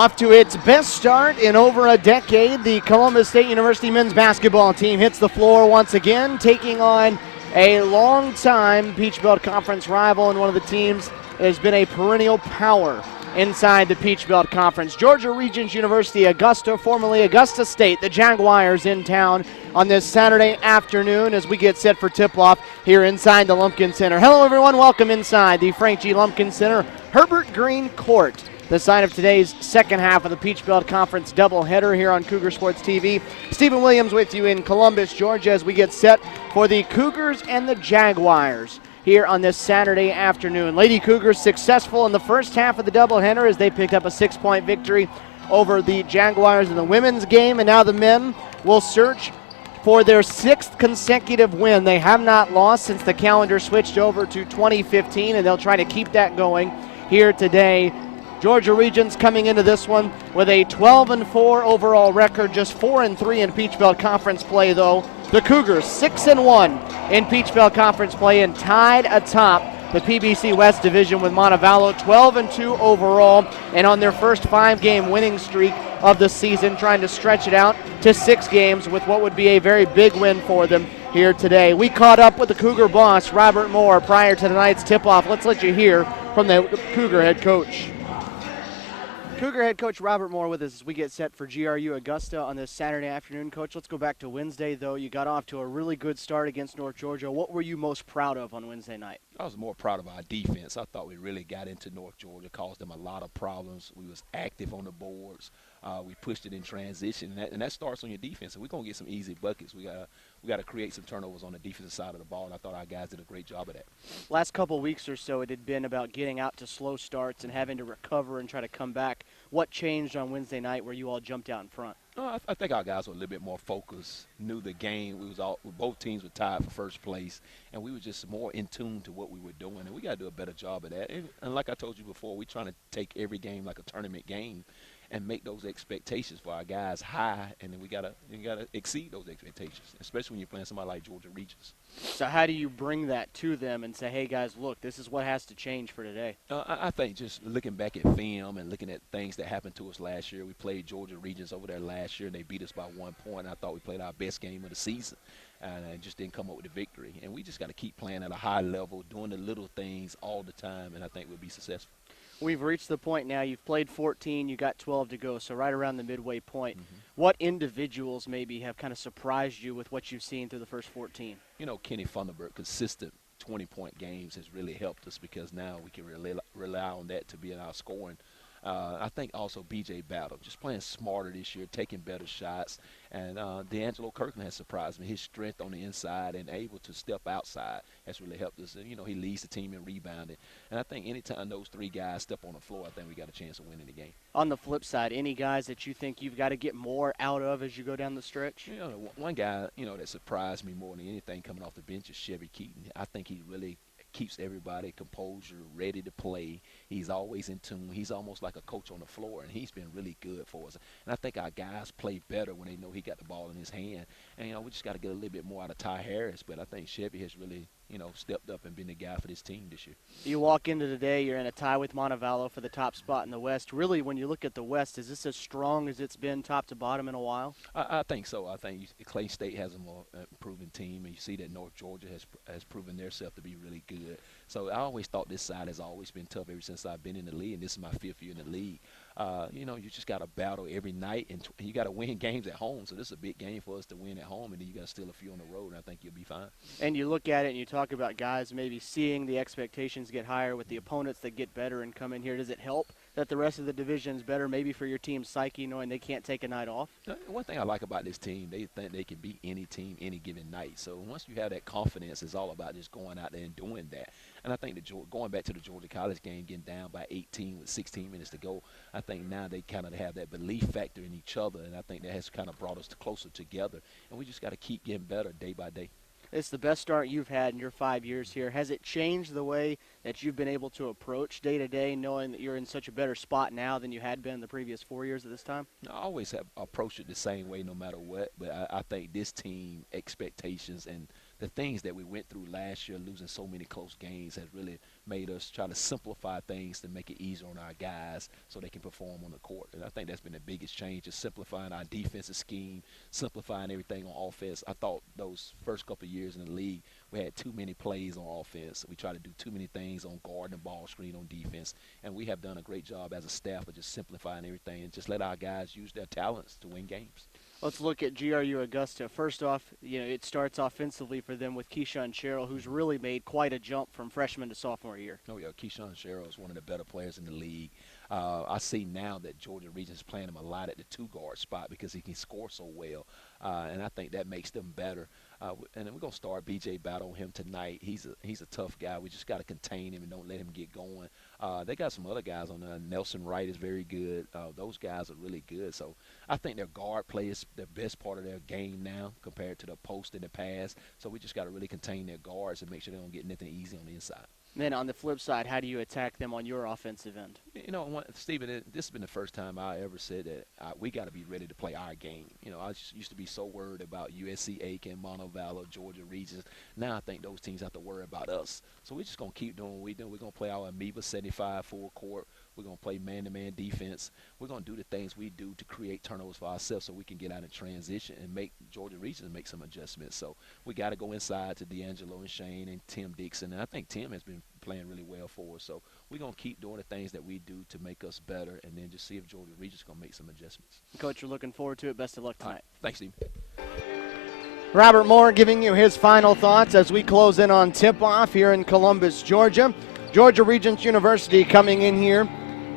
Off to its best start in over a decade, the Columbus State University men's basketball team hits the floor once again, taking on a long-time Peach Belt Conference rival and one of the teams that has been a perennial power inside the Peach Belt Conference. Georgia Regents University, Augusta, formerly Augusta State, the Jaguars in town on this Saturday afternoon as we get set for tip-off here inside the Lumpkin Center. Hello, everyone. Welcome inside the Frank G. Lumpkin Center, Herbert Green Court, the site of today's second half of the Peach Belt Conference doubleheader here on Cougar Sports TV. Stephen Williams with you in Columbus, Georgia, as we get set for the Cougars and the Jaguars here on this Saturday afternoon. Lady Cougars successful in the first half of the doubleheader as they picked up a 6-point victory over the Jaguars in the women's game, and now the men will search for their 6th consecutive win. They have not lost since the calendar switched over to 2015, and they'll try to keep that going here today. Georgia Regents coming into this one with a 12-4 overall record, just 4-3 in Peach Belt Conference play, though. The Cougars 6-1 in Peach Belt Conference play and tied atop the PBC West Division with Montevallo, 12-2 overall, and on their first 5-game winning streak of the season, trying to stretch it out to 6 games with what would be a very big win for them here today. We caught up with the Cougar boss, Robert Moore, prior to tonight's tip-off. Let's let you hear from the Cougar head coach. Cougar head coach Robert Moore with us as we get set for GRU Augusta on this Saturday afternoon. Coach, let's go back to Wednesday, though. You got off to a really good start against North Georgia. What were you most proud of on Wednesday night? I was more proud of our defense. I thought we really got into North Georgia, caused them a lot of problems. We was active on the boards. We pushed it in transition, and that starts on your defense. And we're going to get some easy buckets. We got to create some turnovers on the defensive side of the ball, and I thought our guys did a great job of that. Last couple of weeks or so, it had been about getting out to slow starts and having to recover and try to come back. What changed on Wednesday night where you all jumped out in front? I think our guys were a little bit more focused, knew the game. Both teams were tied for first place, and we were just more in tune to what we were doing, and we got to do a better job of that. And like I told you before, we're trying to take every game like a tournament game and make those expectations for our guys high, and then we gotta exceed those expectations, especially when you're playing somebody like Georgia Regents. So how do you bring that to them and say, hey, guys, look, this is what has to change for today? I think just looking back at film and looking at things that happened to us last year. We played Georgia Regents over there last year, and they beat us by 1 point. I thought we played our best game of the season and just didn't come up with the victory. And we just got to keep playing at a high level, doing the little things all the time, and I think we'll be successful. We've reached the point now. You've played 14. You got 12 to go, so right around the midway point. Mm-hmm. What individuals maybe have kind of surprised you with what you've seen through the first 14? You know, Kenny Funderburk, consistent 20-point games has really helped us because now we can rely on that to be in our scoring. I think also B.J. Battle, just playing smarter this year, taking better shots. And D'Angelo Kirkland has surprised me. His strength on the inside and able to step outside has really helped us. And, you know, he leads the team in rebounding. And I think anytime those 3 guys step on the floor, I think we got a chance of winning the game. On the flip side, any guys that you think you've got to get more out of as you go down the stretch? You know, one guy, you know, that surprised me more than anything coming off the bench is Chevy Keaton. I think he really keeps everybody composure, ready to play. He's always in tune. He's almost like a coach on the floor, and he's been really good for us. And I think our guys play better when they know he got the ball in his hand. And, you know, we just got to get a little bit more out of Ty Harris, but I think Chevy has really, you know, stepped up and been the guy for this team this year. You walk into today, you're in a tie with Montevallo for the top spot in the West. Really, when you look at the West, is this as strong as it's been top to bottom in a while? I think so. I think Clay State has a more improving team, and you see that North Georgia has proven themselves to be really good. So I always thought this side has always been tough ever since I've been in the league, and this is my 5th year in the league. You know, you just got to battle every night, and you got to win games at home. So this is a big game for us to win at home, and then you got to steal a few on the road, and I think you'll be fine. And you look at it and you talk about guys maybe seeing the expectations get higher with the opponents that get better and come in here. Does it help that the rest of the division is better, maybe for your team's psyche, knowing they can't take a night off? One thing I like about this team, they think they can beat any team any given night. So once you have that confidence, it's all about just going out there and doing that. And I think going back to the Georgia College game, getting down by 18 with 16 minutes to go, I think now they kind of have that belief factor in each other, and I think that has kind of brought us closer together. And we just got to keep getting better day by day. It's the best start you've had in your 5 years here. Has it changed the way that you've been able to approach day-to-day, knowing that you're in such a better spot now than you had been in the previous 4 years at this time? I always have approached it the same way no matter what, but I think this team expectations and the things that we went through last year, losing so many close games, has really made us try to simplify things to make it easier on our guys so they can perform on the court. And I think that's been the biggest change, is simplifying our defensive scheme, simplifying everything on offense. I thought those first couple of years in the league, we had too many plays on offense. We tried to do too many things on guard and ball screen on defense, and we have done a great job as a staff of just simplifying everything and just let our guys use their talents to win games. Let's look at GRU Augusta. First off, it starts offensively for them with Keyshawn Sherrill, who's really made quite a jump from freshman to sophomore year. Oh, yeah, Keyshawn Sherrill is one of the better players in the league. I see now that Georgia Region is playing him a lot at the two-guard spot because he can score so well, and I think that makes them better. And then we're going to start B.J. Battle on him tonight. He's a tough guy. We just got to contain him and don't let him get going. They got some other guys on there. Nelson Wright is very good. Those guys are really good. So I think their guard play is the best part of their game now compared to the post in the past. So we just got to really contain their guards and make sure they don't get nothing easy on the inside. Then on the flip side, how do you attack them on your offensive end? Stephen, this has been the first time I ever said that we got to be ready to play our game. I just used to be so worried about USC, Aiken, Montevallo, Georgia Regions. Now I think those teams have to worry about us. So we're just going to keep doing what we do. We're going to play our Amoeba 75 full court. We're going to play man-to-man defense. We're going to do the things we do to create turnovers for ourselves so we can get out in transition and make Georgia Regions make some adjustments. So we got to go inside to D'Angelo and Shane and Tim Dixon. And I think Tim has been playing really well for us. So we're going to keep doing the things that we do to make us better and then just see if Georgia Regions going to make some adjustments. Coach, you're looking forward to it. Best of luck tonight. Thanks, Steve. Robert Moore giving you his final thoughts as we close in on tip-off here in Columbus, Georgia. Georgia Regents University coming in here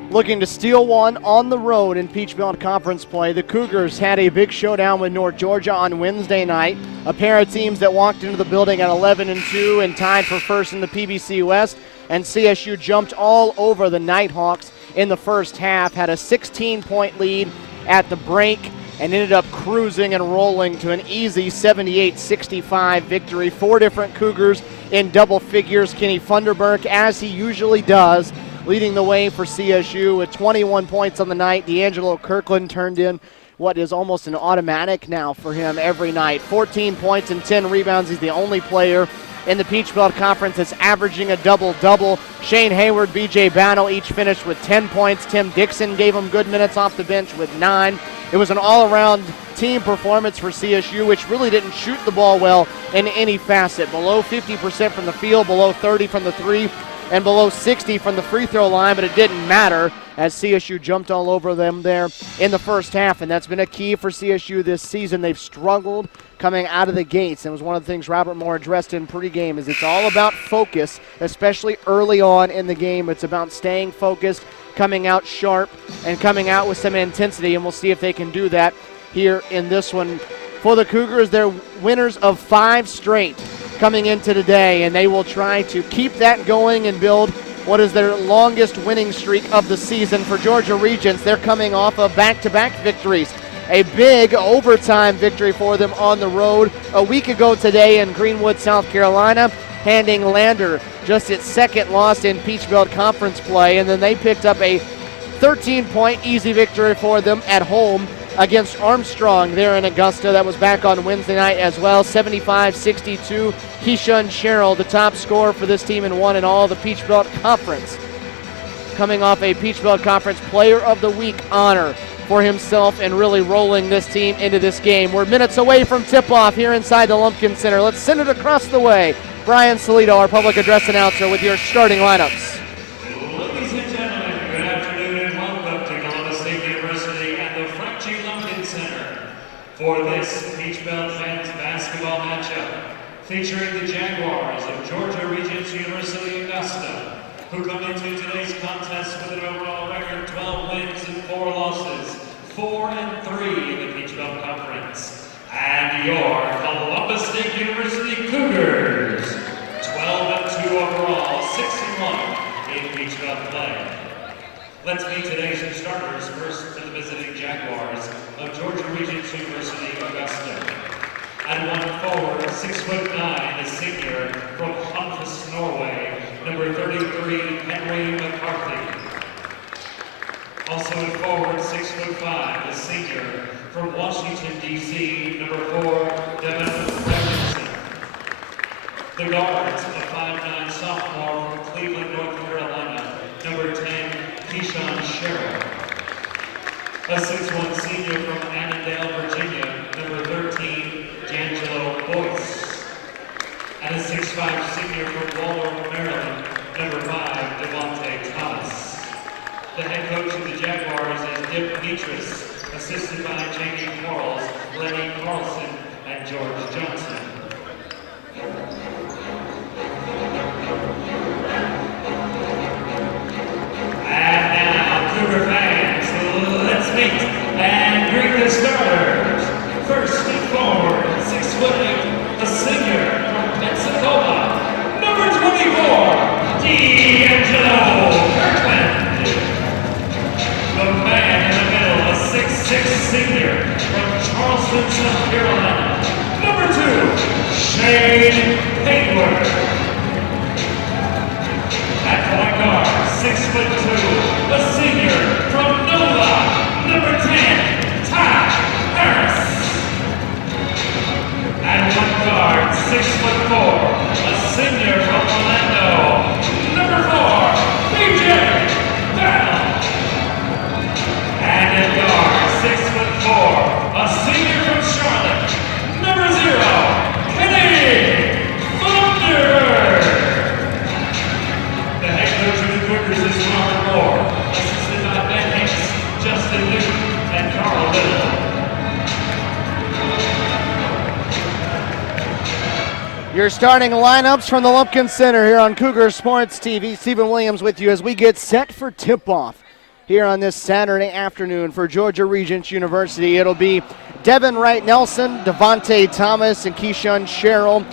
looking to steal one on the road in Peach Belt Conference play. The Cougars had a big showdown with North Georgia on Wednesday night, a pair of teams that walked into the building at 11-2 and tied for first in the PBC West, and CSU jumped all over the Nighthawks in the first half, had a 16-point lead at the break, and ended up cruising and rolling to an easy 78-65 victory. Four different Cougars in double figures. Kenny Funderburk, as he usually does, leading the way for CSU with 21 points on the night. D'Angelo Kirkland turned in what is almost an automatic now for him every night. 14 points and 10 rebounds. He's the only player in the Peach Belt Conference that's averaging a double-double. Shane Hayward, B.J. Battle each finished with 10 points. Tim Dixon gave him good minutes off the bench with 9. It was an all-around team performance for CSU, which really didn't shoot the ball well in any facet. Below 50% from the field, below 30 from the three, and below 60 from the free throw line, but it didn't matter as CSU jumped all over them there in the first half, and that's been a key for CSU this season. They've struggled coming out of the gates, and it was one of the things Robert Moore addressed in pregame, is it's all about focus, especially early on in the game. It's about staying focused, coming out sharp, and coming out with some intensity, and we'll see if they can do that here in this one. For the Cougars, they're winners of 5 straight coming into today, and they will try to keep that going and build what is their longest winning streak of the season. For Georgia Regents, they're coming off of back-to-back victories. A big overtime victory for them on the road a week ago today in Greenwood, South Carolina, handing Lander just its second loss in Peach Belt Conference play, and then they picked up a 13-point easy victory for them at home against Armstrong there in Augusta. That was back on Wednesday night as well. 75-62. Keyshawn Sherrill, the top scorer for this team, and won in all the Peach Belt Conference. Coming off a Peach Belt Conference Player of the Week honor for himself and really rolling this team into this game. We're minutes away from tip-off here inside the Lumpkin Center. Let's send it across the way. Brian Solito, our public address announcer, with your starting lineups. For this Peach Belt men's basketball matchup, featuring the Jaguars of Georgia Regents University Augusta, who come into today's contest with an overall record 12 wins and 4 losses, 4-3 in the Peach Belt Conference. And your Columbus State University Cougars, 12-2 overall, 6-1 in Peach Belt play. Let's meet today's starters. First to the visiting Jaguars of Georgia Regents University Augusta. At 1 forward, 6'9", the senior from Honfus, Norway, number 33, Henry McCarthy. Also at forward, 6'5", the senior from Washington, D.C., number 4, Devin Robinson. The guards, a 5'9" sophomore from Cleveland, North Carolina, number 10, Keyshawn Sherrill. A 6'1" senior from Annandale, Virginia, number 13, D'Angelo Boyce. And a 6'5" senior from Waldorf, Maryland, number 5, Devontae Thomas. The head coach of the Jaguars is Dip Petras, assisted by Jamie Quarles, Lenny Carlson, and George Johnson. And now, Cougar fans, let's meet and greet the starters. First and forward, 6'8", a senior from Pensacola, number 24, D'Angelo Kirkland. The man in the middle, a 6'6" senior from Charleston, South Carolina, number 2, Shane Hayward. At point guard, 6'2", a senior from Nova, number 10, Ty Harris. At one guard, 6'4", a senior from Orlando, number 4, BJ Battle. And at guard, 6'4", a senior from Charlotte, number 0, Kenny Thunderbird. The head coach of the Cougars is Robert Moore, assisted by Ben Hicks, Justin Newton, and Carl Little. Your starting lineups from the Lumpkin Center here on Cougar Sports TV. Stephen Williams with you as we get set for tip-off here on this Saturday afternoon for Georgia Regents University. It'll be Devin Wright Nelson, Devontae Thomas, and Keyshawn Sherrill,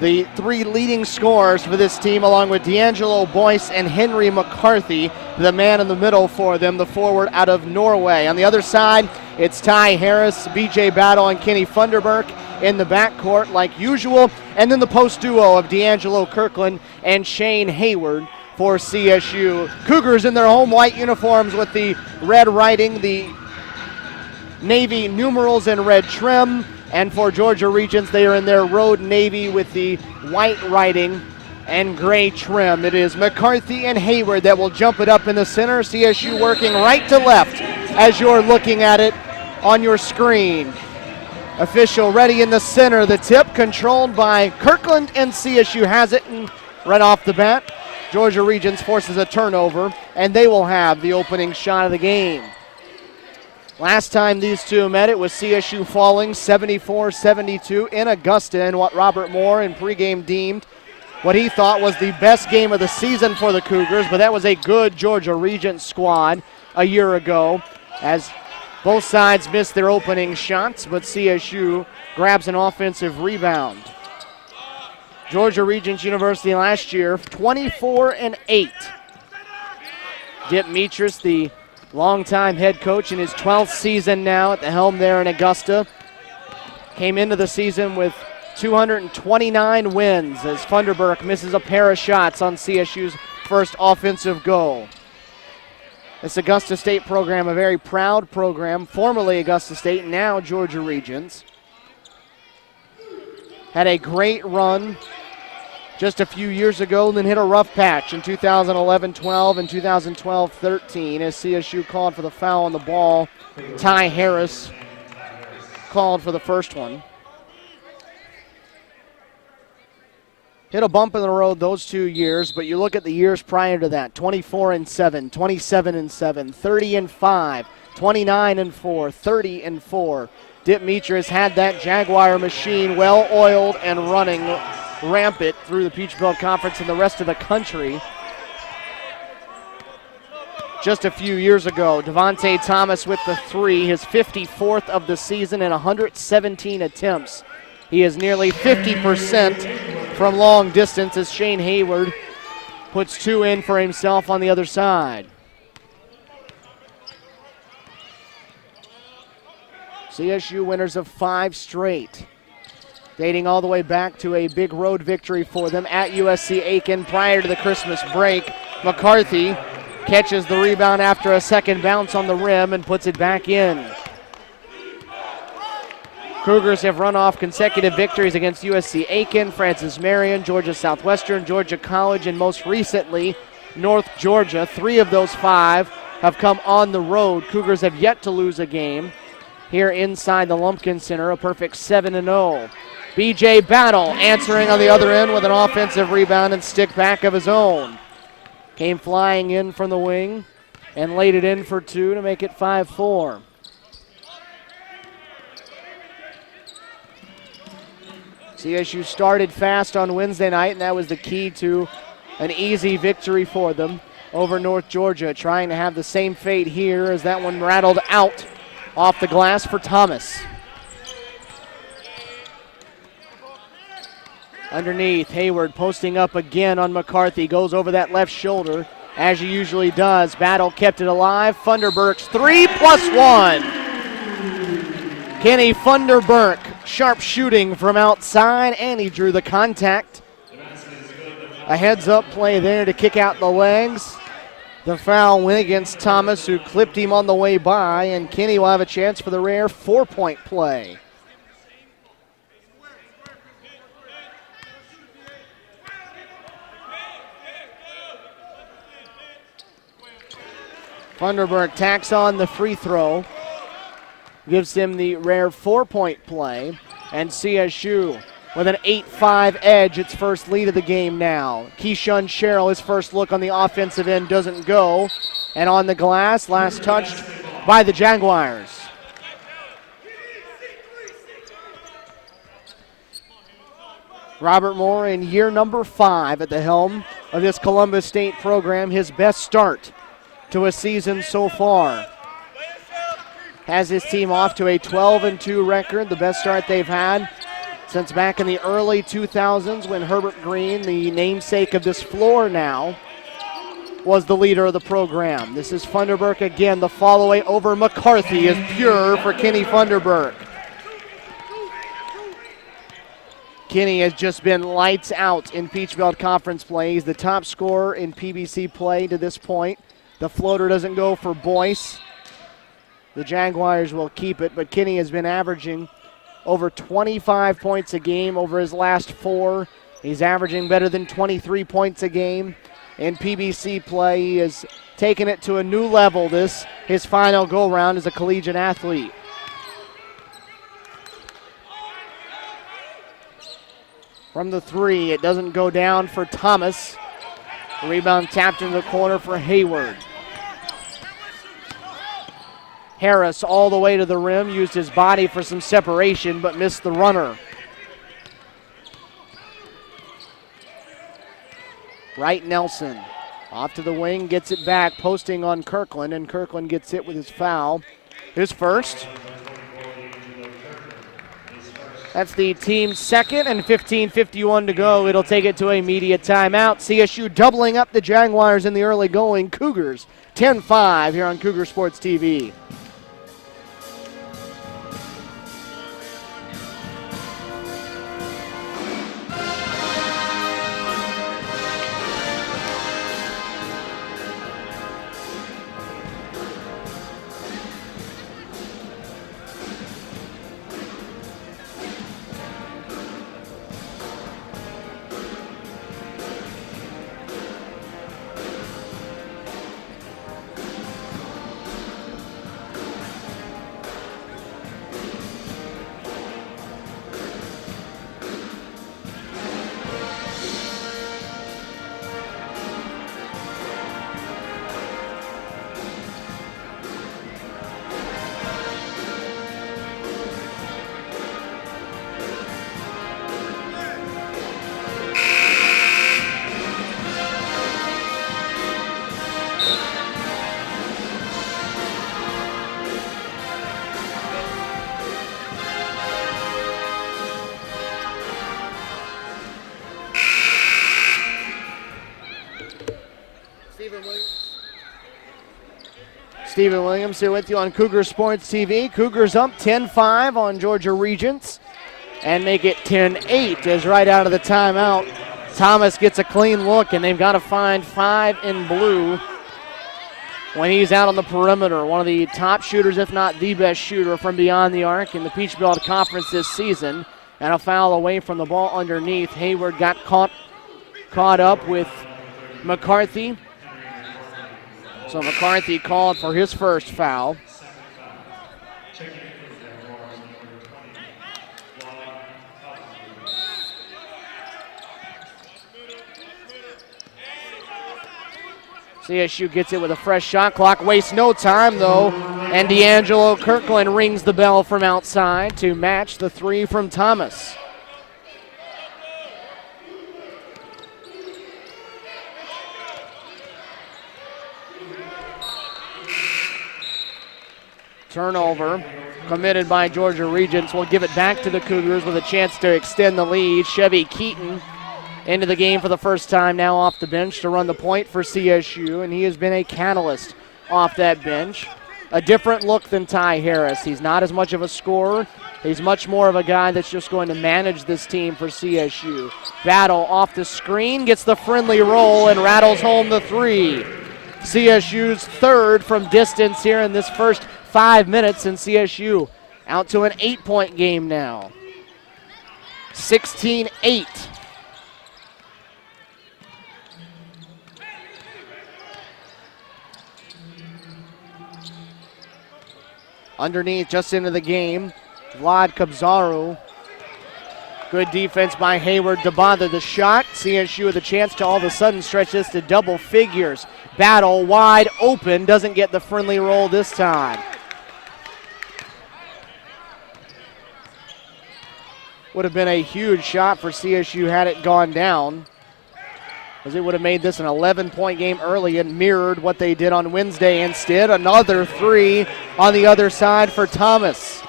the 3 leading scorers for this team, along with D'Angelo Boyce and Henry McCarthy, the man in the middle for them, the forward out of Norway. On the other side, it's Ty Harris, BJ Battle, and Kenny Thunderbird in the backcourt like usual, and then the post duo of D'Angelo Kirkland and Shane Hayward for CSU. Cougars in their home white uniforms with the red writing, the navy numerals and red trim. And for Georgia Regents, they are in their road navy with the white writing and gray trim. It is McCarthy and Hayward that will jump it up in the center. CSU working right to left as you're looking at it on your screen. Official ready in the center. The tip controlled by Kirkland, and CSU has it. And right off the bat, Georgia Regents forces a turnover, and they will have the opening shot of the game. Last time these two met, it was CSU falling 74-72 in Augusta in what Robert Moore in pregame deemed what he thought was the best game of the season for the Cougars, but that was a good Georgia Regents squad a year ago as both sides missed their opening shots, but CSU grabs an offensive rebound. Georgia Regents University last year, 24-8. Dip Petras, the longtime head coach in his 12th season now at the helm there in Augusta, came into the season with 229 wins as Thunderbird misses a pair of shots on CSU's first offensive goal. This Augusta State program, a very proud program, formerly Augusta State, now Georgia Regents. Had a great run just a few years ago, and then hit a rough patch in 2011-12 and 2012-13 as CSU called for the foul on the ball. Ty Harris called for the first one. Hit a bump in the road those 2 years, but you look at the years prior to that, 24-7, 27-7, 30-5, 29-4, 30-4. Dip Petras had that Jaguar machine well oiled and running rampant through the Peach Belt Conference and the rest of the country. Just a few years ago, Devontae Thomas with the 3, his 54th of the season and 117 attempts. He is nearly 50% from long distance as Shane Hayward puts 2 in for himself on the other side. CSU winners of 5 straight, dating all the way back to a big road victory for them at USC Aiken prior to the Christmas break. McCarthy catches the rebound after a second bounce on the rim and puts it back in. Cougars have run off consecutive victories against USC Aiken, Francis Marion, Georgia Southwestern, Georgia College, and most recently North Georgia. 3 of those 5 have come on the road. Cougars have yet to lose a game here inside the Lumpkin Center, a perfect 7-0. BJ Battle answering on the other end with an offensive rebound and stick back of his own. Came flying in from the wing and laid it in for 2 to make it 5-4. CSU started fast on Wednesday night, and that was the key to an easy victory for them over North Georgia, trying to have the same fate here as that one rattled out off the glass for Thomas. Underneath, Hayward posting up again on McCarthy, goes over that left shoulder, as he usually does. Battle kept it alive. Funderburk's 3+1. Kenny Funderburk, sharp shooting from outside, and he drew the contact. A heads-up play there to kick out the legs. The foul went against Thomas, who clipped him on the way by, and Kenny will have a chance for the rare 4-point play. Funderburk tacks on the free throw, gives him the rare 4-point play, and CSU with an 8-5 edge, its first lead of the game now. Keyshawn Sherrill, his first look on the offensive end doesn't go, and on the glass, last touched by the Jaguars. Robert Moore in year number 5 at the helm of this Columbus State program, his best start to a season so far. Has his team off to a 12-2 record, the best start they've had since back in the early 2000s when Herbert Green, the namesake of this floor now, was the leader of the program. This is Funderburk again. The follow-away over McCarthy is pure for Kenny Funderburk. Kenny has just been lights out in Peach Belt Conference play. He's the top scorer in PBC play to this point. The floater doesn't go for Boyce. The Jaguars will keep it, but Kenny has been averaging over 25 points a game over his last 4. He's averaging better than 23 points a game in PBC play. He has taken it to a new level his final go-round as a collegiate athlete. From the 3, it doesn't go down for Thomas. The rebound tapped into the corner for Hayward. Harris all the way to the rim, used his body for some separation, but missed the runner. Wright Nelson off to the wing, gets it back, posting on Kirkland, and Kirkland gets hit with his foul. His first. That's the team's second, and 15:51 to go. It'll take it to a media timeout. CSU doubling up the Jaguars in the early going. Cougars 10-5 here on Cougar Sports TV. Stephen Williams here with you on Cougar Sports TV. Cougars up 10-5 on Georgia Regents and make it 10-8 as right out of the timeout, Thomas gets a clean look, and they've got to find 5 in blue when he's out on the perimeter. One of the top shooters, if not the best shooter from beyond the arc in the Peach Belt Conference this season. And a foul away from the ball underneath. Hayward got caught up with McCarthy. So McCarthy called for his first foul. CSU gets it with a fresh shot clock. Wastes no time, though. And D'Angelo Kirkland rings the bell from outside to match the three from Thomas. Turnover committed by Georgia Regents. Will give it back to the Cougars with a chance to extend the lead. Chevy Keaton into the game for the first time now off the bench to run the point for CSU, and he has been a catalyst off that bench. A different look than Ty Harris. He's not as much of a scorer. He's much more of a guy that's just going to manage this team for CSU. Battle off the screen, gets the friendly roll and rattles home the three. CSU's third from distance here in this first 5 minutes, and CSU out to an 8-point game now. 16-8. Underneath, just into the game, Vlad Kabzaru. Good defense by Hayward to bother the shot. CSU with a chance to all of a sudden stretch this to double figures. Battle wide open, doesn't get the friendly roll this time. Would have been a huge shot for CSU had it gone down, as it would have made this an 11-point game early and mirrored what they did on Wednesday. Instead, another three on the other side for Thomas.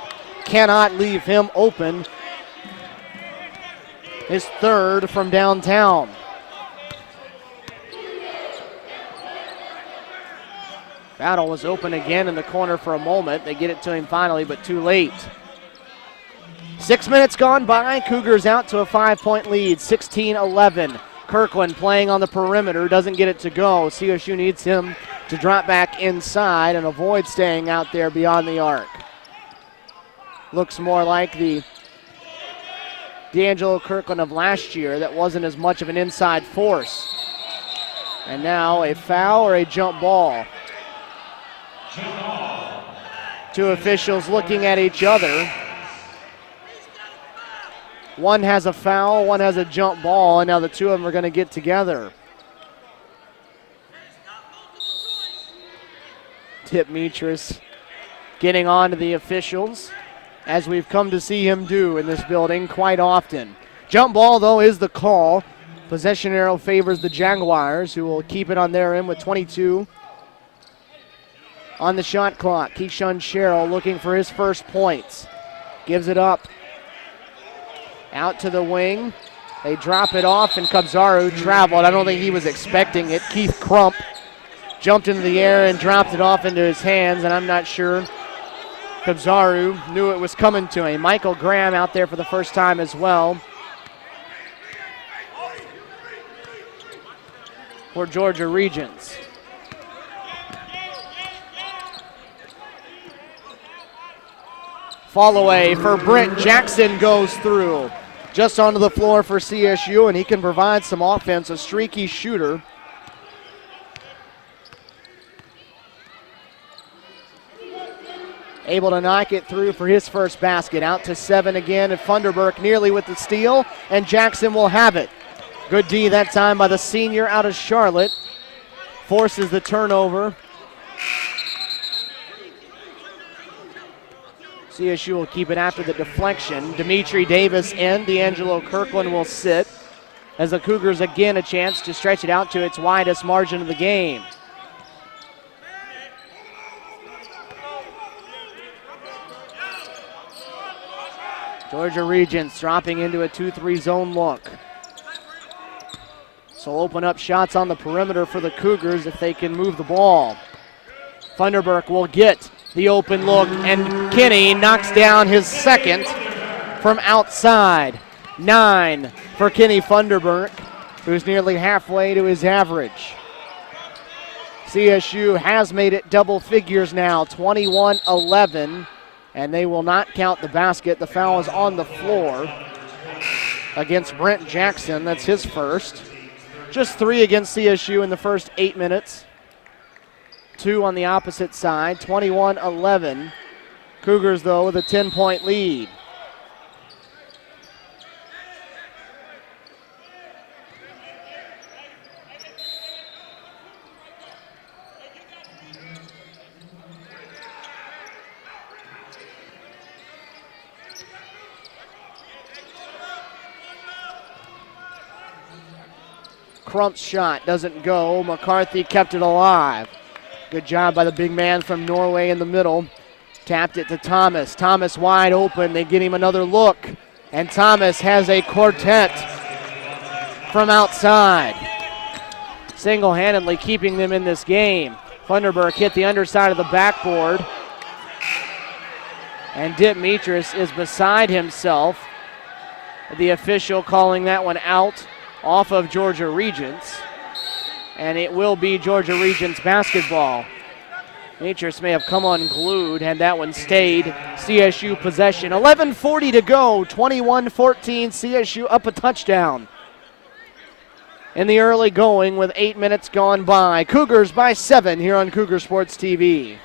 Cannot leave him open. His third from downtown. Battle was open again in the corner for a moment. They get it to him finally, but too late. 6 minutes gone by. Cougars out to a 5-point lead, 16-11. Kirkland playing on the perimeter, doesn't get it to go. CSU needs him to drop back inside and avoid staying out there beyond the arc. Looks more like the D'Angelo Kirkland of last year that wasn't as much of an inside force. And now a foul or a jump ball. Two officials looking at each other. One has a foul, one has a jump ball, and now the two of them are going to get together. Tip Mitras getting on to the officials, as we've come to see him do in this building quite often. Jump ball, though, is the call. Possession arrow favors the Jaguars, who will keep it on their end with 22 on the shot clock. Keyshawn Sherrill looking for his first points. Gives it up. Out to the wing. They drop it off, and Kabzaru traveled. I don't think he was expecting it. Keith Crump jumped into the air and dropped it off into his hands, and I'm not sure Kabzaru knew it was coming to him. Michael Graham out there for the first time as well for Georgia Regents. Fall away for Brent Jackson goes through. Just onto the floor for CSU, and he can provide some offense, a streaky shooter. Able to knock it through for his first basket. Out to 7 again, and Funderburk nearly with the steal, and Jackson will have it. Good D that time by the senior out of Charlotte. Forces the turnover. CSU will keep it after the deflection. Dimitri Davis in. D'Angelo Kirkland will sit, as the Cougars again a chance to stretch it out to its widest margin of the game. Georgia Regents dropping into a 2-3 zone look. So open up shots on the perimeter for the Cougars if they can move the ball. Funderburk will get the open look, and Kinney knocks down his second from outside. 9 for Kenny Funderburk, who's nearly halfway to his average. CSU has made it double figures now, 21-11, and they will not count the basket. The foul is on the floor against Brent Jackson. That's his first. Just 3 against CSU in the first 8 minutes. 2 on the opposite side, 21-11. Cougars, though, with a 10-point lead. Crump's shot doesn't go. McCarthy kept it alive. Good job by the big man from Norway in the middle. Tapped it to Thomas. Thomas wide open. They get him another look. And Thomas has a quartet from outside. Single-handedly keeping them in this game. Funderburk hit the underside of the backboard. And Dimitris is beside himself. The official calling that one out off of Georgia Regents. And it will be Georgia Regents basketball. Demitris may have come unglued had that one stayed. CSU possession. 11:40 to go. 21-14. CSU up a touchdown in the early going with 8 minutes gone by. Cougars by 7 here on Cougar Sports TV.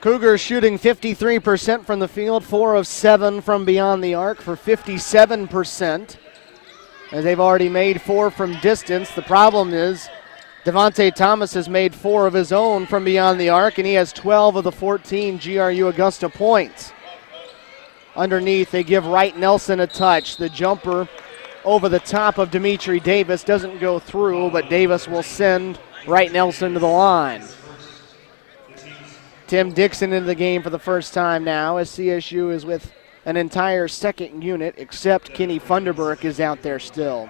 Cougars shooting 53% from the field, 4 of 7 from beyond the arc for 57%. As they've already made 4 from distance. The problem is Devontae Thomas has made 4 of his own from beyond the arc, and he has 12 of the 14 GRU Augusta points. Underneath, they give Wright Nelson a touch. The jumper over the top of Dimitri Davis doesn't go through, but Davis will send Wright Nelson to the line. Tim Dixon into the game for the first time now, as CSU is with an entire second unit, except Kenny Funderburk is out there still.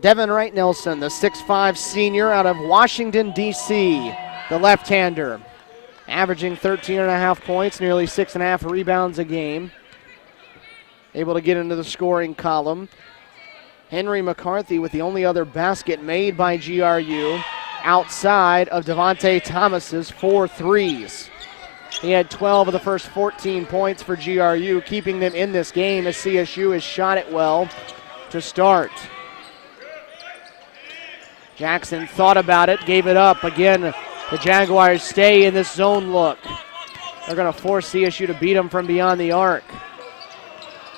Devin Wright Nelson, the 6'5 senior out of Washington, D.C., the left-hander, averaging 13.5 points, nearly 6.5 rebounds a game. Able to get into the scoring column. Henry McCarthy with the only other basket made by GRU outside of Devontae Thomas's 4 threes. He had 12 of the first 14 points for GRU, keeping them in this game as CSU has shot it well to start. Jackson thought about it, gave it up. Again, the Jaguars stay in this zone look. They're going to force CSU to beat them from beyond the arc.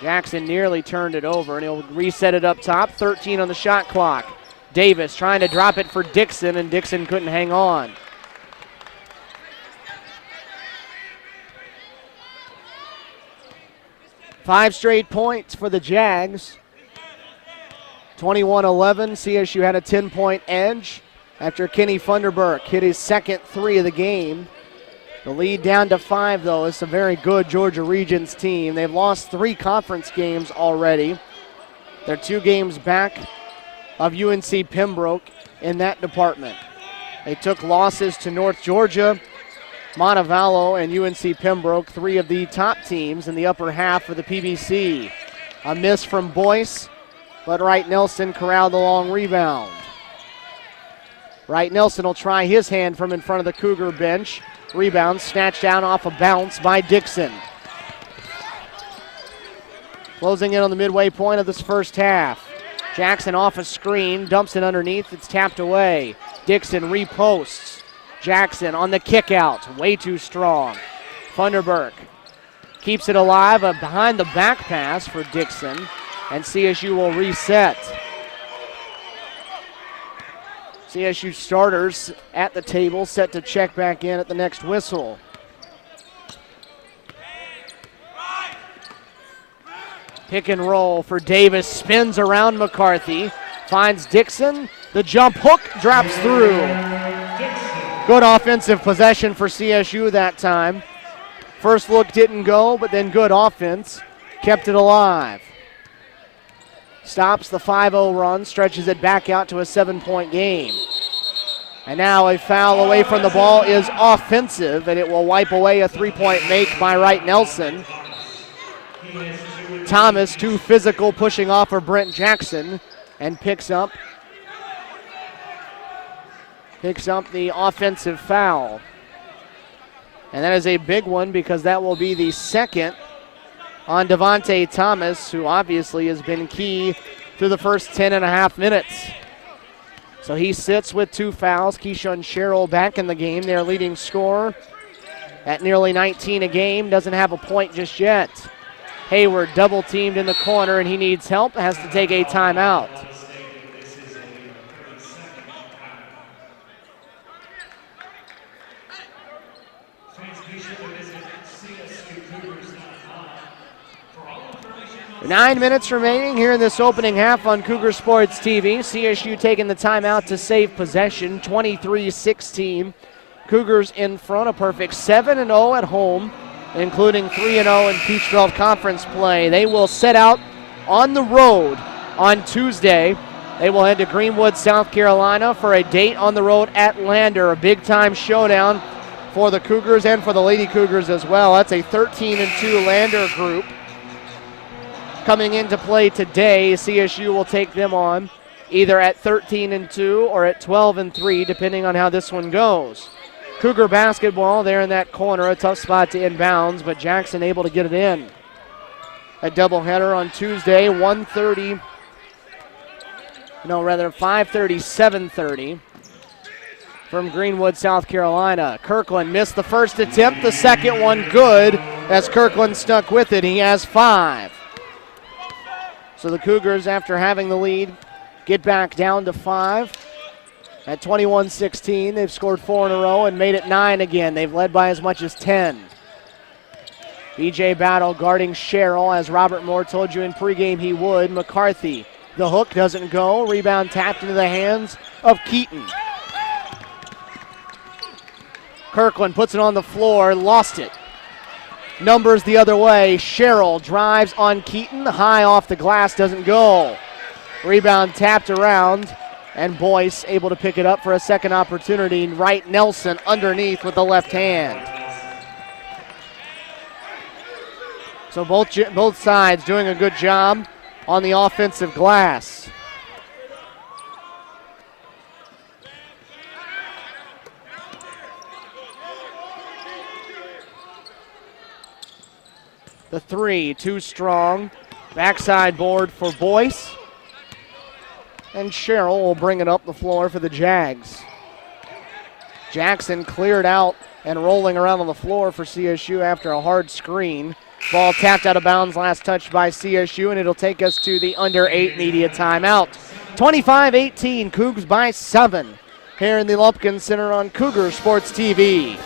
Jackson nearly turned it over, and he'll reset it up top. 13 on the shot clock. Davis trying to drop it for Dixon, and Dixon couldn't hang on. Five straight points for the Jags. 21-11. CSU had a 10-point edge after Kenny Funderburk hit his second 3 of the game. The lead down to 5, though. It's a very good Georgia Regents team. They've lost 3 conference games already. They're 2 games back of UNC Pembroke in that department. They took losses to North Georgia, Montevallo, and UNC Pembroke, 3 of the top teams in the upper half of the PBC. A miss from Boyce, but Wright Nelson corralled the long rebound. Wright Nelson will try his hand from in front of the Cougar bench. Rebound snatched down off a bounce by Dixon. Closing in on the midway point of this first half. Jackson off a screen, dumps it underneath, it's tapped away. Dixon reposts. Jackson on the kick out, way too strong. Funderburk keeps it alive, a behind the back pass for Dixon, and CSU will reset. CSU starters at the table, set to check back in at the next whistle. Pick and roll for Davis, spins around McCarthy, finds Dixon, the jump hook drops through. Good offensive possession for CSU that time. First look didn't go, but then good offense kept it alive. Stops the 5-0 run, stretches it back out to a 7-point game. And now a foul away from the ball is offensive, and it will wipe away a 3-point make by Wright Nelson. Thomas, too physical, pushing off of Brent Jackson, and picks up the offensive foul. And that is a big one because that will be the second on Devontae Thomas, who obviously has been key through the first 10.5 minutes. So he sits with 2 fouls. Keyshawn Sherrill back in the game, their leading scorer at nearly 19 a game, doesn't have a point just yet. Hayward double teamed in the corner and he needs help, has to take a timeout. Nine minutes remaining here in this opening half on Cougar Sports TV. CSU taking the timeout to save possession, 23-16. Cougars in front, a perfect 7-0 at home, including 3-0 in Peach Belt Conference play. They will set out on the road on Tuesday. They will head to Greenwood, South Carolina for a date on the road at Lander, a big-time showdown for the Cougars and for the Lady Cougars as well. That's a 13-2 Lander group. Coming into play today, CSU will take them on either at 13-2 or at 12-3, depending on how this one goes. Cougar basketball there in that corner, a tough spot to inbounds, but Jackson able to get it in. A doubleheader on Tuesday, 5:30, 7:30 from Greenwood, South Carolina. Kirkland missed the first attempt, the second one good as Kirkland stuck with it. He has 5. So the Cougars, after having the lead, get back down to 5. At 21-16, they've scored 4 in a row and made it 9 again. They've led by as much as 10. BJ Battle guarding Sherrill, as Robert Moore told you in pregame he would. McCarthy, the hook doesn't go. Rebound tapped into the hands of Keaton. Kirkland puts it on the floor, lost it. Numbers the other way. Sherrill drives on Keaton. High off the glass, doesn't go. Rebound tapped around, and Boyce able to pick it up for a second opportunity. Wright Nelson underneath with the left hand. So both sides doing a good job on the offensive glass. The 3, too strong. Backside board for Boyce. And Sherrill will bring it up the floor for the Jags. Jackson cleared out and rolling around on the floor for CSU after a hard screen. Ball tapped out of bounds, last touched by CSU, and it'll take us to the under 8 media timeout. 25-18, Cougs by 7 here in the Lumpkin Center on Cougar Sports TV.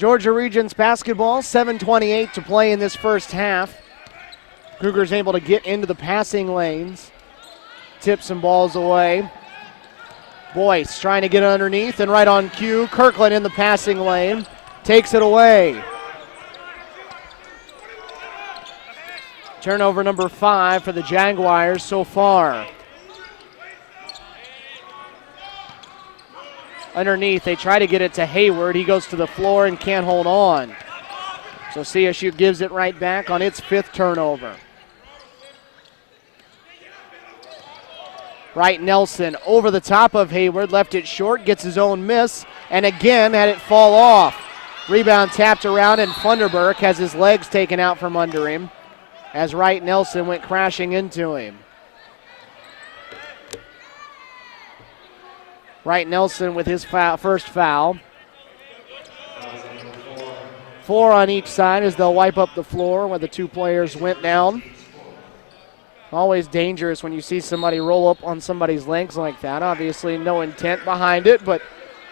Georgia Regents basketball, 7:28 to play in this first half. Cougars able to get into the passing lanes. Tip some balls away. Boyce trying to get underneath and right on cue. Kirkland in the passing lane. Takes it away. Turnover number 5 for the Jaguars so far. Underneath, they try to get it to Hayward. He goes to the floor and can't hold on. So CSU gives it right back on its 5th turnover. Wright Nelson over the top of Hayward, left it short, gets his own miss, and again had it fall off. Rebound tapped around, and Funderburk has his legs taken out from under him as Wright Nelson went crashing into him. Wright Nelson with his first foul. 4 on each side as they'll wipe up the floor where the 2 players went down. Always dangerous when you see somebody roll up on somebody's legs like that. Obviously no intent behind it, but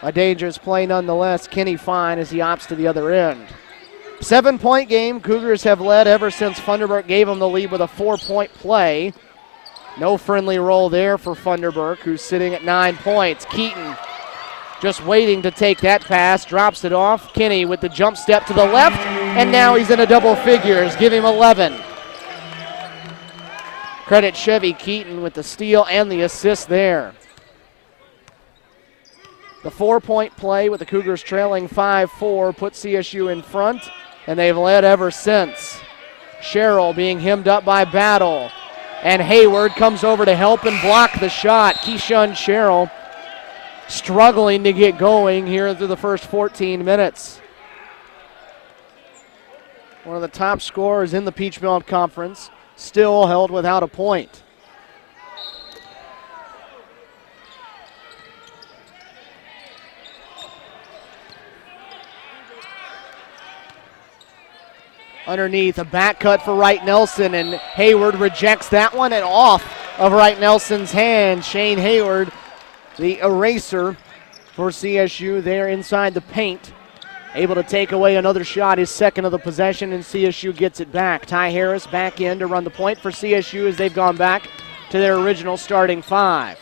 a dangerous play nonetheless. Kenny Fine as he opts to the other end. 7-point game. Cougars have led ever since Funderburk gave them the lead with a 4-point play. No friendly roll there for Funderburk, who's sitting at 9 points. Keaton just waiting to take that pass, drops it off. Kenny with the jump step to the left, and now he's in a double figures. Give him 11. Credit Chevy Keaton with the steal and the assist there. The 4-point play with the Cougars trailing 5-4 put CSU in front, and they've led ever since. Sherrill being hemmed up by Battle, and Hayward comes over to help and block the shot. Keyshawn Sherrill struggling to get going here through the first 14 minutes. One of the top scorers in the Peach Belt Conference, still held without a point. Underneath, a back cut for Wright Nelson, and Hayward rejects that one and off of Wright Nelson's hand. Shane Hayward, the eraser for CSU there inside the paint. Able to take away another shot, his second of the possession, and CSU gets it back. Ty Harris back in to run the point for CSU as they've gone back to their original starting 5.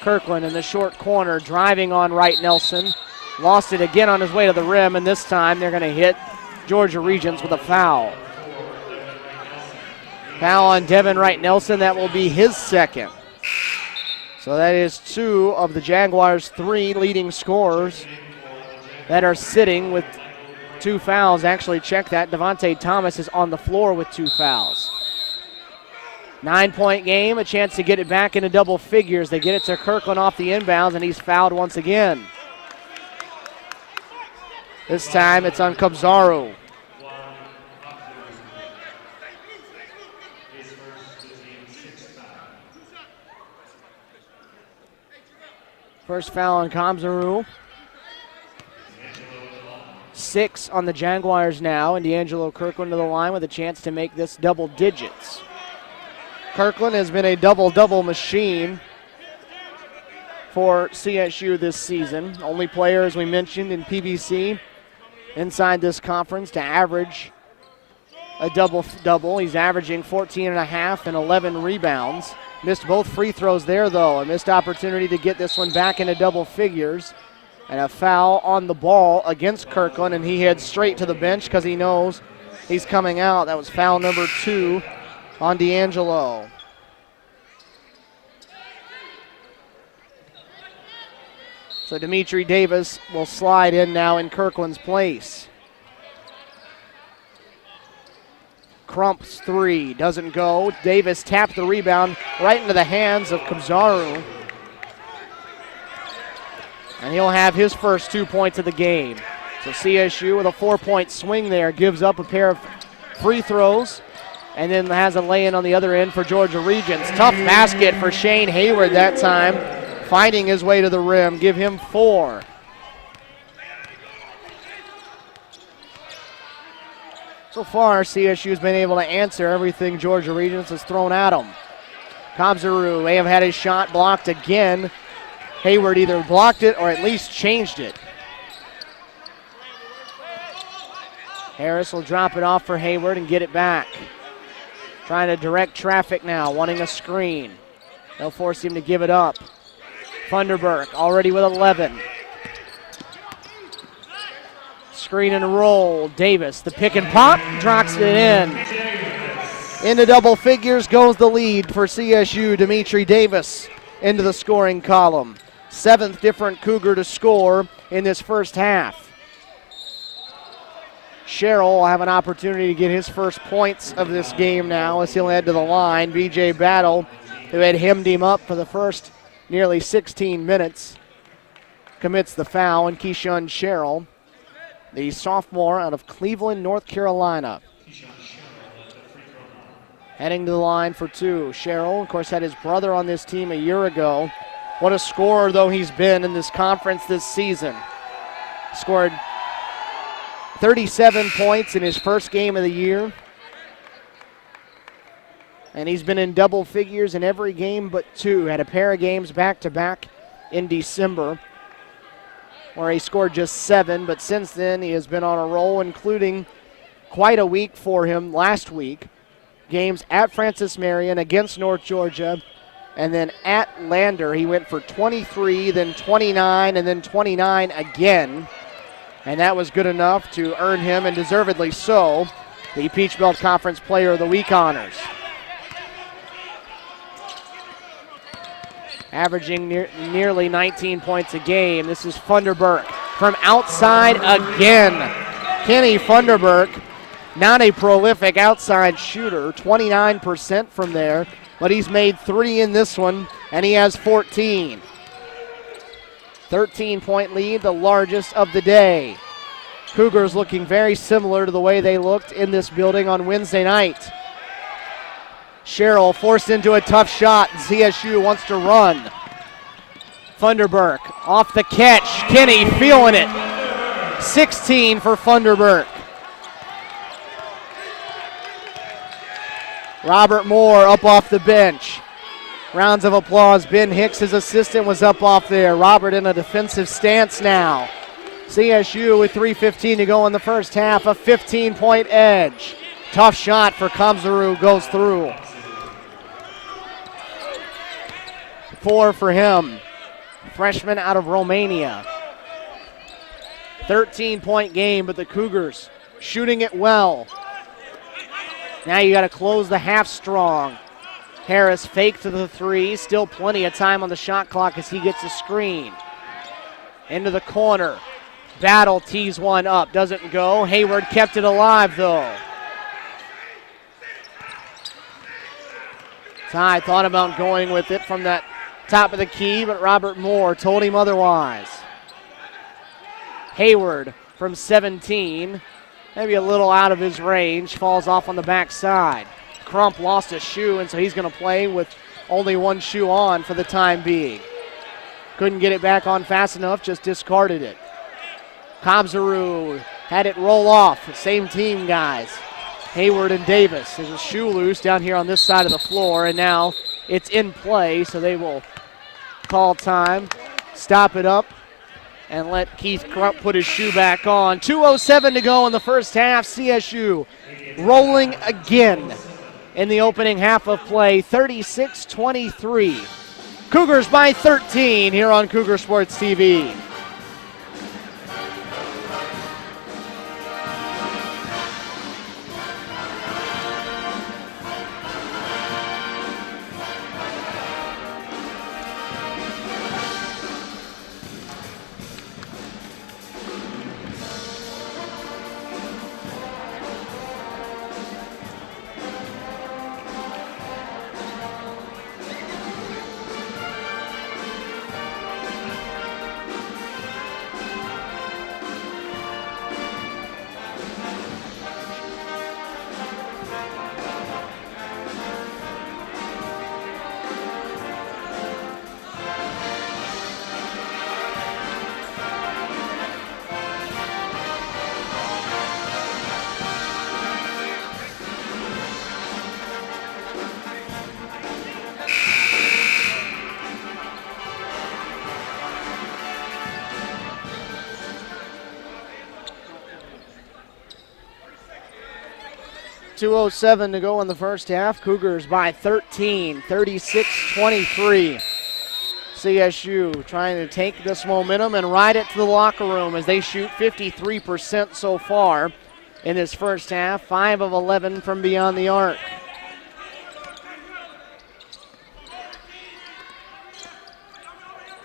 Kirkland in the short corner, driving on Wright Nelson. Lost it again on his way to the rim, and this time they're going to hit Georgia Regents with a foul. Foul on Devin Wright Nelson, that will be his second. So that is 2 of the Jaguars' 3 leading scorers that are sitting with 2 fouls. Actually, check that. Devontae Thomas is on the floor with 2 fouls. 9-point game, a chance to get it back into double figures. They get it to Kirkland off the inbounds, and he's fouled once again. This time it's on Kabzaru. First foul on Kabzaru. 6 on the Jaguars now, and D'Angelo Kirkland to the line with a chance to make this double digits. Kirkland has been a double-double machine for CSU this season. Only player, as we mentioned, in PBC inside this conference to average a double-double. He's averaging 14.5 and 11 rebounds. Missed both free throws there, though. A missed opportunity to get this one back into double figures. And a foul on the ball against Kirkland, and he heads straight to the bench because he knows he's coming out. That was foul number 2 on D'Angelo. So Dimitri Davis will slide in now in Kirkland's place. Crump's 3 doesn't go. Davis tapped the rebound right into the hands of Kabzaru. And he'll have his first 2 points of the game. So CSU with a 4-point swing there gives up a pair of free throws and then has a lay-in on the other end for Georgia Regents. Tough basket for Shane Hayward that time, finding his way to the rim. Give him 4. So far, CSU has been able to answer everything Georgia Regents has thrown at them. Kabzaru may have had his shot blocked again. Hayward either blocked it or at least changed it. Harris will drop it off for Hayward and get it back. Trying to direct traffic now, wanting a screen. They'll force him to give it up. Funderburk already with 11. Screen and roll. Davis, the pick and pop, drops it in. Into double figures goes the lead for CSU. Dimitri Davis into the scoring column. 7th different Cougar to score in this first half. Sherrill will have an opportunity to get his first points of this game now as he'll head to the line. BJ Battle, who had hemmed him up for the first nearly 16 minutes, commits the foul, and Keyshawn Sherrill, the sophomore out of Cleveland, North Carolina, heading to the line for 2. Sherrill, of course, had his brother on this team a year ago. What a scorer, though, he's been in this conference this season. Scored 37 points in his first game of the year. And he's been in double figures in every game but 2. Had a pair of games back-to-back in December where he scored just 7. But since then, he has been on a roll, including quite a week for him last week. Games at Francis Marion, against North Georgia, and then at Lander. He went for 23, then 29, and then 29 again. And that was good enough to earn him, and deservedly so, the Peach Belt Conference Player of the Week honors. Averaging nearly 19 points a game. This is Funderburk from outside again. Kenny Funderburk, not a prolific outside shooter, 29% from there, but he's made 3 in this one, and he has 14. 13-point lead, the largest of the day. Cougars looking very similar to the way they looked in this building on Wednesday night. Sherrill forced into a tough shot. CSU wants to run. Funderburk off the catch. Kenny feeling it. 16 for Funderburk. Robert Moore up off the bench. Rounds of applause. Ben Hicks, his assistant, was up off there. Robert in a defensive stance now. CSU with 3:15 to go in the first half. A 15-point edge. Tough shot for Kamzaru, goes through. 4 for him. Freshman out of Romania. 13-point game, but the Cougars shooting it well. Now you got to close the half strong. Harris fake to the 3. Still plenty of time on the shot clock as he gets a screen. Into the corner. Battle tees one up. Doesn't go. Hayward kept it alive, though. Ty thought about going with it from that top of the key, but Robert Moore told him otherwise. Hayward from 17. Maybe a little out of his range. Falls off on the backside. Crump lost a shoe, and so he's going to play with only one shoe on for the time being. Couldn't get it back on fast enough, just discarded it. Kamzaru had it roll off. Same team, guys. Hayward and Davis. There's a shoe loose down here on this side of the floor, and now it's in play, so they will call time, stop it up, and let Keith Crump put his shoe back on. 2:07 to go in the first half. CSU rolling again in the opening half of play, 36-23. Cougars by 13 here on Cougar Sports TV. 2:07 to go in the first half. Cougars by 13, 36-23. CSU trying to take this momentum and ride it to the locker room as they shoot 53% so far in this first half, 5 of 11 from beyond the arc.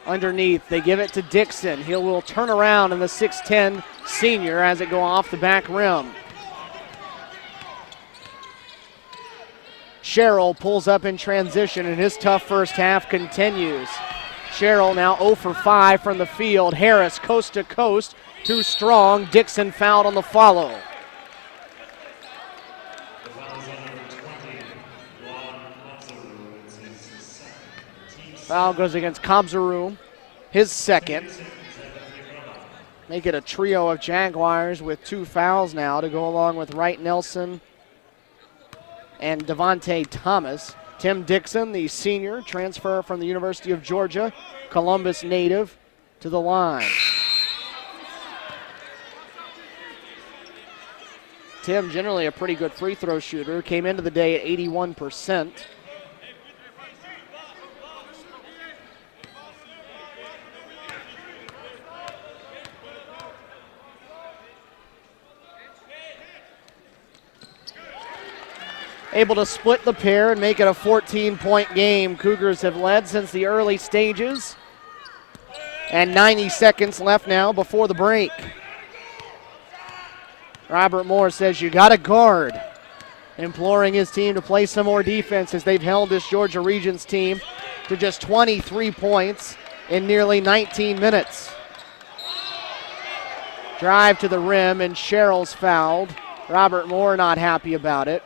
Underneath, they give it to Dixon. He will turn around in the 6'10 senior as it go off the back rim. Sherrill pulls up in transition, and his tough first half continues. Sherrill now 0 for 5 from the field. Harris coast to coast, too strong. Dixon fouled on the follow. Foul goes against Kabzaru, his second. Make it a trio of Jaguars with 2 fouls now to go along with Wright Nelson and Devontae Thomas. Tim Dixon, the senior, transfer from the University of Georgia, Columbus native, to the line. Tim, generally a pretty good free throw shooter, came into the day at 81%. Able to split the pair and make it a 14-point game. Cougars have led since the early stages. And 90 seconds left now before the break. Robert Moore says you got to guard, imploring his team to play some more defense as they've held this Georgia Regents team to just 23 points in nearly 19 minutes. Drive to the rim, and Sherrill's fouled. Robert Moore not happy about it.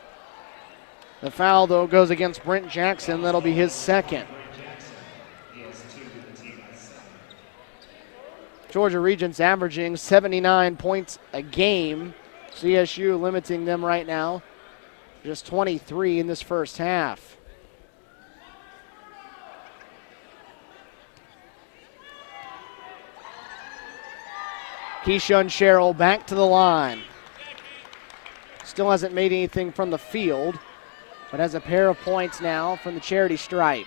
The foul, though, goes against Brent Jackson. That'll be his second. Georgia Regents averaging 79 points a game. CSU limiting them right now. Just 23 in this first half. Keishon Sherrill back to the line. Still hasn't made anything from the field, but has a pair of points now from the charity stripe.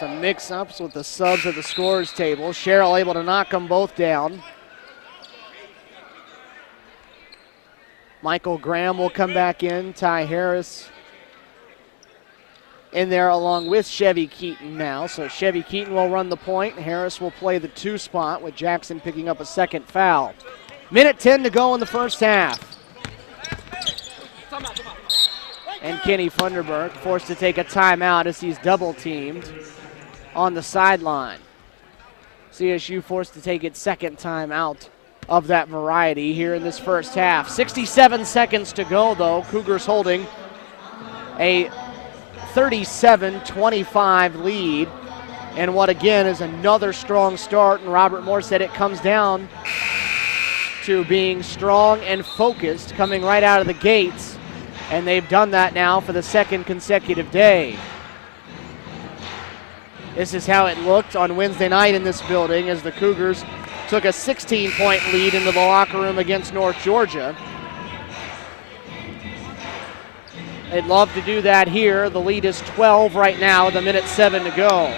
Some mix-ups with the subs at the scorers table. Sherrill able to knock them both down. Michael Graham will come back in. Ty Harris in there along with Chevy Keaton now. So Chevy Keaton will run the point. Harris will play the 2 spot with Jackson picking up a second foul. Minute 10 to go in the first half. And Kenny Funderburk forced to take a timeout as he's double teamed on the sideline. CSU forced to take its second time out of that variety here in this first half. 67 seconds to go, though. Cougars holding a 37-25 lead. And what, again, is another strong start. And Robert Moore said it comes down to being strong and focused coming right out of the gates. And they've done that now for the second consecutive day. This is how it looked on Wednesday night in this building as the Cougars took a 16-point lead into the locker room against North Georgia. They'd love to do that here. The lead is 12 right now with a minute 7 to go.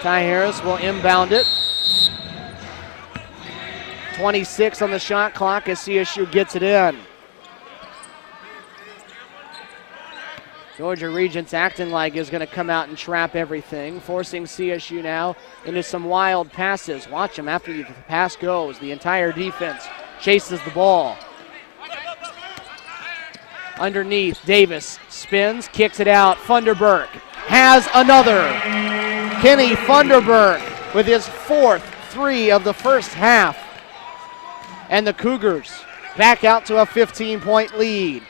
Ty Harris will inbound it. 26 on the shot clock as CSU gets it in. Georgia Regents acting like is going to come out and trap everything, forcing CSU now into some wild passes. Watch them after the pass goes. The entire defense chases the ball. Underneath, Davis spins, kicks it out. Funderburk has another. Kenny Funderburk with his 4th 3 of the first half. And the Cougars back out to a 15-point lead.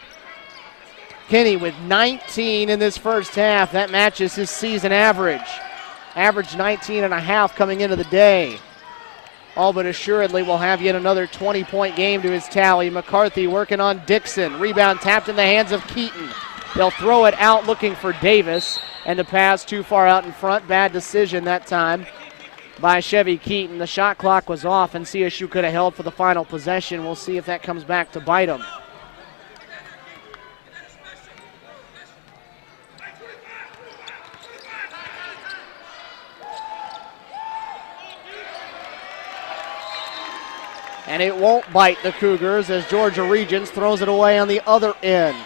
Kinney with 19 in this first half. That matches his season average. Average 19 and a half coming into the day. All but assuredly will have yet another 20-point game to his tally. McCarthy working on Dixon. Rebound tapped in the hands of Keaton. They'll throw it out looking for Davis, and the pass too far out in front. Bad decision that time by Chevy Keaton. The shot clock was off, and CSU could have held for the final possession. We'll see if that comes back to bite them. And it won't bite the Cougars as Georgia Regents throws it away on the other end.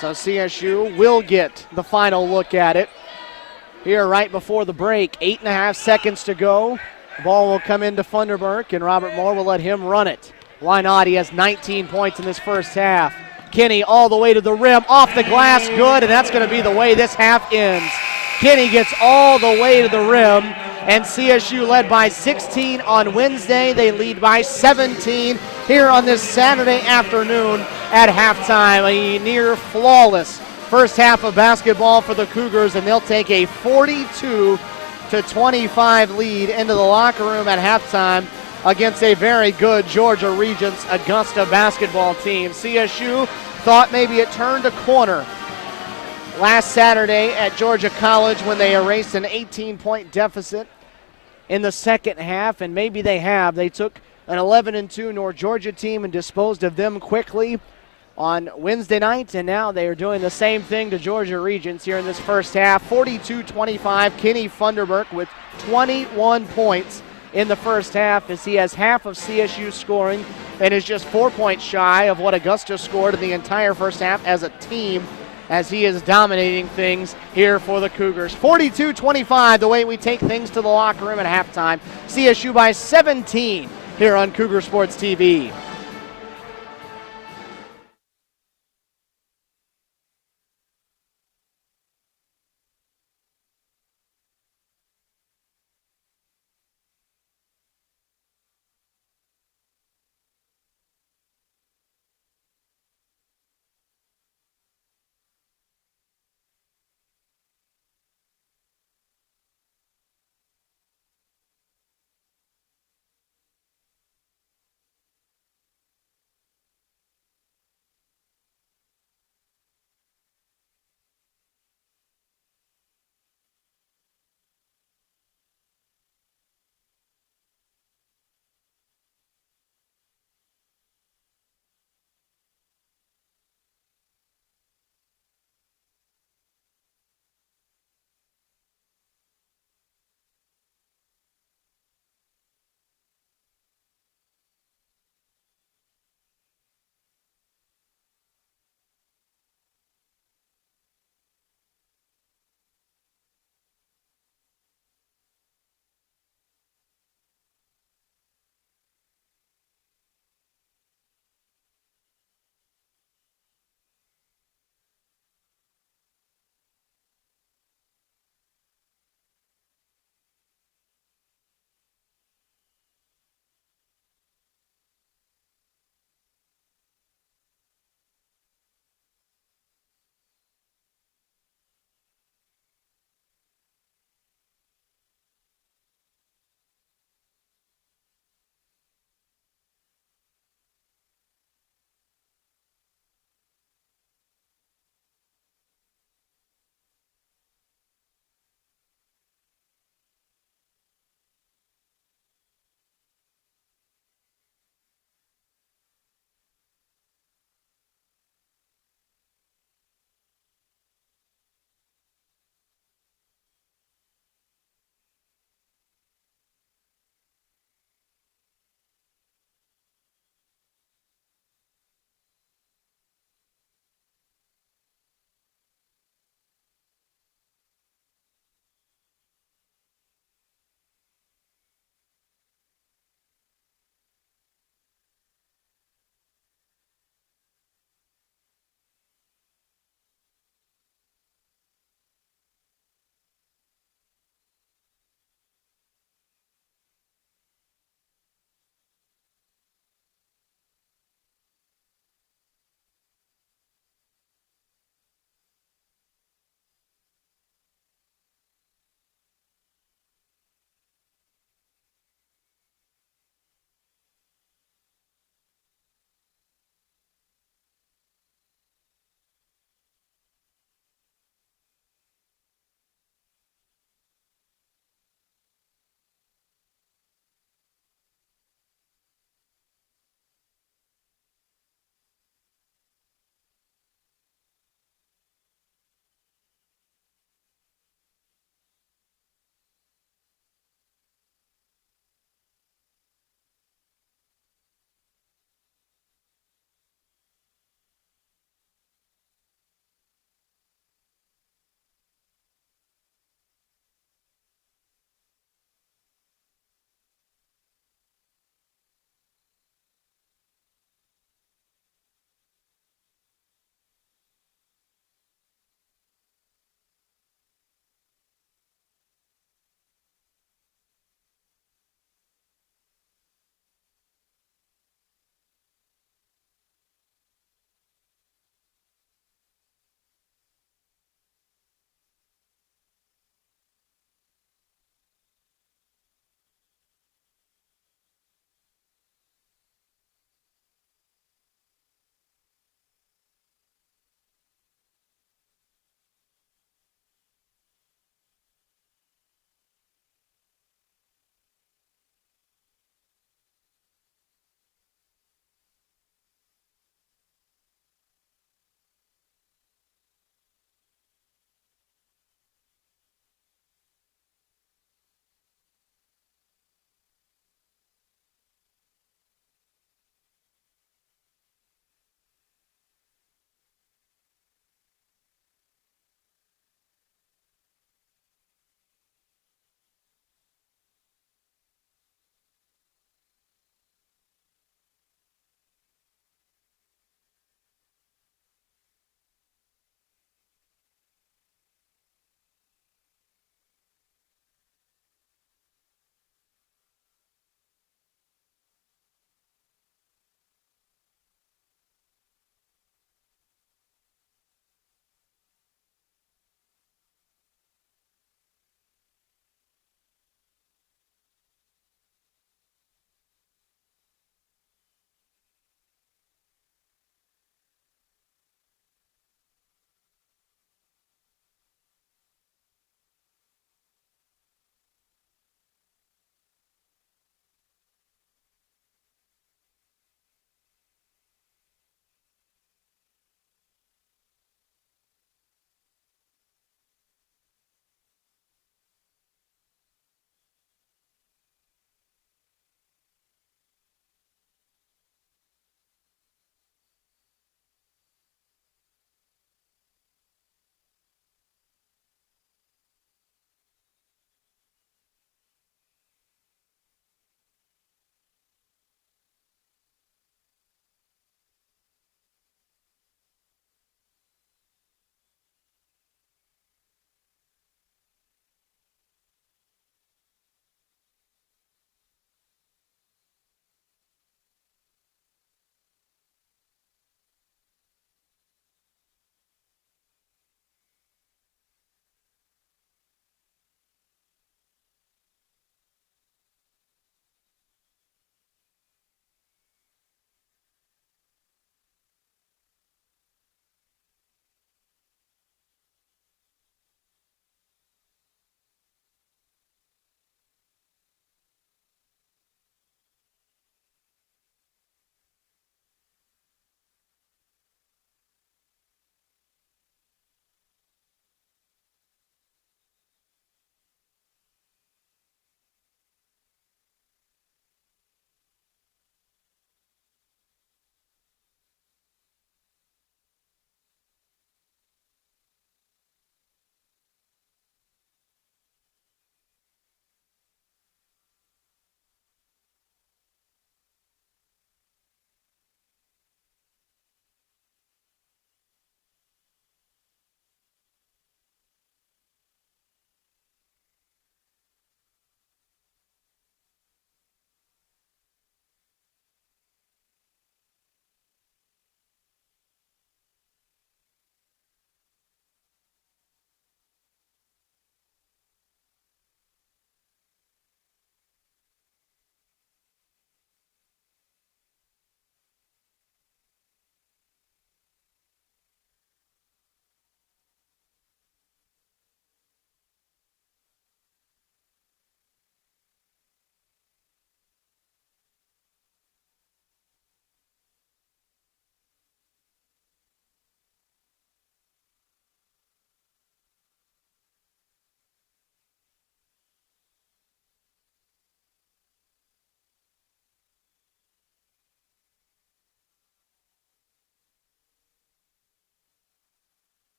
So CSU will get the final look at it here right before the break. 8.5 seconds to go. The ball will come into Funderburk, and Robert Moore will let him run it. Why not? He has 19 points in this first half. Kinney all the way to the rim, off the glass, good, and that's going to be the way this half ends. Kinney gets all the way to the rim, and CSU led by 16 on Wednesday. They lead by 17 here on this Saturday afternoon at halftime. A near flawless first half of basketball for the Cougars, and they'll take a 42-25 lead into the locker room at halftime against a very good Georgia Regents Augusta basketball team. CSU thought maybe it turned a corner last Saturday at Georgia College when they erased an 18-point deficit in the second half, and maybe they have. They took an 11-2 North Georgia team and disposed of them quickly on Wednesday night, and now they are doing the same thing to Georgia Regents here in this first half. 42-25, Kenny Funderburk with 21 points in the first half as he has half of CSU scoring and is just 4 points shy of what Augusta scored in the entire first half as a team, as he is dominating things here for the Cougars. 42-25, the way we take things to the locker room at halftime. CSU by 17 here on Cougar Sports TV.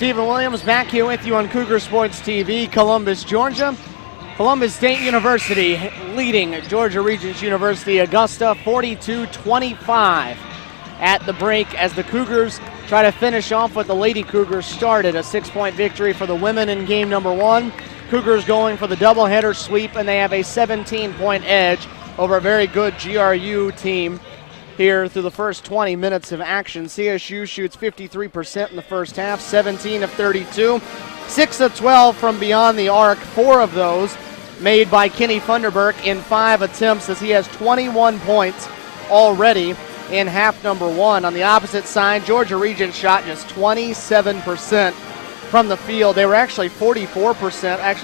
Stephen Williams back here with you on Cougar Sports TV, Columbus, Georgia. Columbus State University leading Georgia Regents University Augusta 42-25 at the break as the Cougars try to finish off what the Lady Cougars started, a 6-point victory for the women in game number 1. Cougars going for the doubleheader sweep, and they have a 17-point edge over a very good GRU team here through the first 20 minutes of action. CSU shoots 53% in the first half, 17 of 32, 6 of 12 from beyond the arc, 4 of those made by Kenny Funderburk in 5 attempts as he has 21 points already in half number 1. On the opposite side, Georgia Regents shot just 27% from the field. They were actually 44%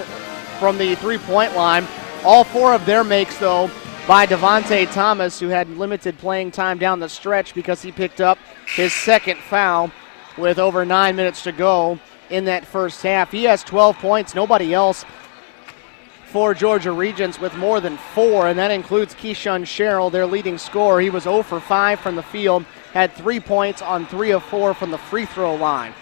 from the three-point line. All 4 of their makes, though, by Devontae Thomas, who had limited playing time down the stretch because he picked up his second foul with over 9 minutes to go in that first half. He has 12 points. Nobody else for Georgia Regents with more than 4, and that includes Keishon Sherrill, their leading scorer. He was 0 for 5 from the field, had 3 points on 3 of 4 from the free throw line.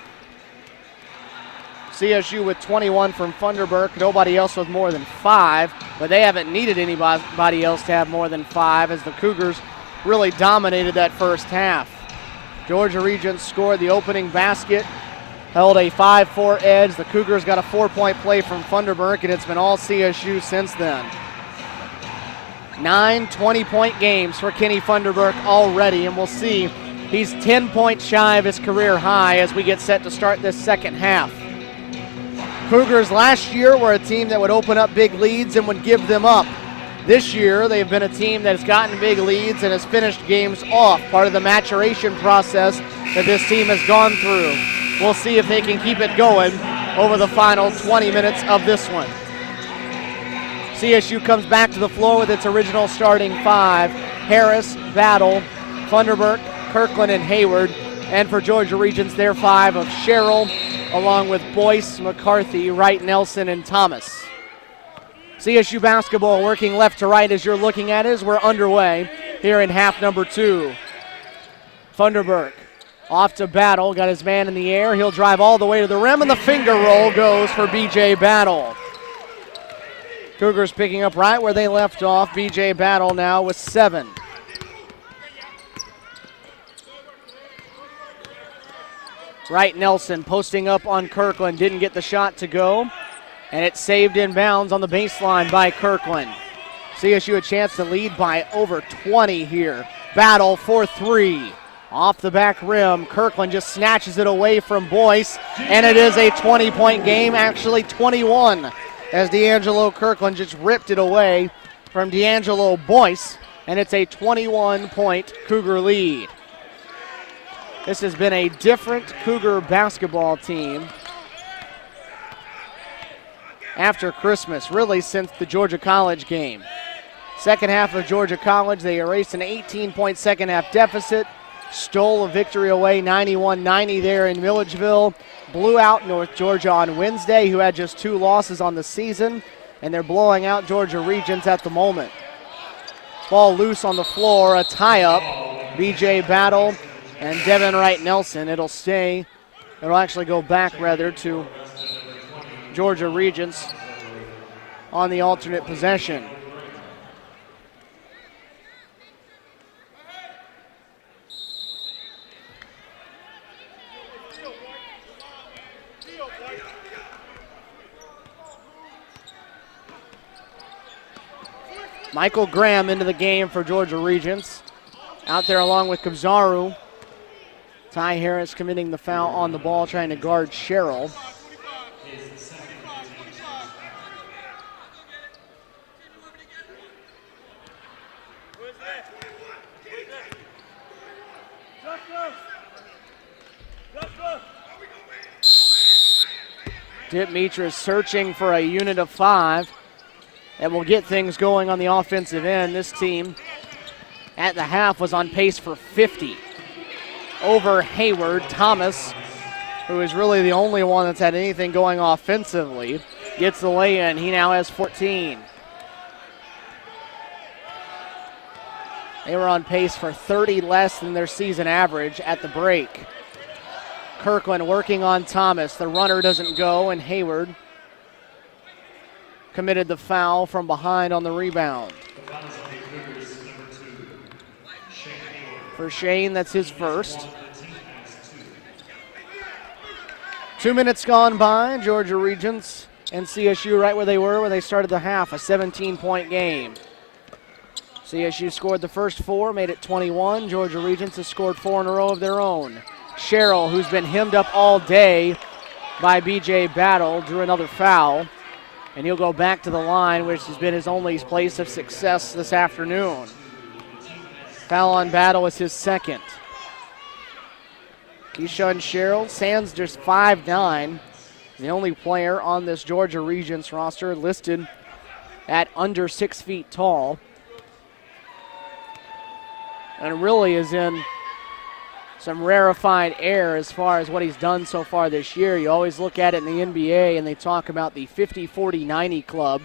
CSU with 21 from Funderburk, nobody else with more than 5, but they haven't needed anybody else to have more than 5 as the Cougars really dominated that first half. Georgia Regents scored the opening basket, held a 5-4 edge. The Cougars got a 4-point play from Funderburk, and it's been all CSU since then. 9 20-point games for Kenny Funderburk already, and we'll see. He's 10 points shy of his career high as we get set to start this second half. Cougars last year were a team that would open up big leads and would give them up. This year, they've been a team that has gotten big leads and has finished games off, part of the maturation process that this team has gone through. We'll see if they can keep it going over the final 20 minutes of this one. CSU comes back to the floor with its original starting 5. Harris, Battle, Funderburk, Kirkland, and Hayward. And for Georgia Regents, their 5 of Sherrill, along with Boyce, McCarthy, Wright, Nelson, and Thomas. CSU basketball working left to right as you're looking at as we're underway here in half number 2. Funderburk off to Battle, got his man in the air. He'll drive all the way to the rim, and the finger roll goes for B.J. Battle. Cougars picking up right where they left off. B.J. Battle now with 7. Wright Nelson posting up on Kirkland, didn't get the shot to go, and it's saved in bounds on the baseline by Kirkland. CSU a chance to lead by over 20 here. Battle for 3. Off the back rim, Kirkland just snatches it away from Boyce, and it is a 20-point game, actually 21, as D'Angelo Kirkland just ripped it away from D'Angelo Boyce, and it's a 21-point Cougar lead. This has been a different Cougar basketball team after Christmas, really since the Georgia College game. Second half of Georgia College, they erased an 18-point second half deficit, stole a victory away 91-90 there in Milledgeville, blew out North Georgia on Wednesday, who had just 2 losses on the season, and they're blowing out Georgia Regents at the moment. Ball loose on the floor, a tie-up. B.J. Battle and Devin Wright Nelson. It'll actually go back rather to Georgia Regents on the alternate possession. Michael Graham into the game for Georgia Regents. Out there along with Kabzaru. Ty Harris committing the foul on the ball, trying to guard Sherrill. Dittmetra searching for a unit of 5 that will get things going on the offensive end. This team at the half was on pace for 50 over Hayward. Thomas, who is really the only one that's had anything going offensively, gets the lay-in. He now has 14. They were on pace for 30 less than their season average at the break. Kirkland working on Thomas. The runner doesn't go, and Hayward committed the foul from behind on the rebound. For Shane, that's his first. 2 minutes gone by. Georgia Regents and CSU right where they were when they started the half, a 17-point game. CSU scored the first 4, made it 21. Georgia Regents has scored 4 in a row of their own. Sherrill, who's been hemmed up all day by B.J. Battle, drew another foul, and he'll go back to the line, which has been his only place of success this afternoon. Foul on Battle is his second. Keyshawn Sherrill, Sands just 5'9", the only player on this Georgia Regents roster listed at under 6 feet tall, and really is in some rarefied air as far as what he's done so far this year. You always look at it in the NBA and they talk about the 50-40-90 club.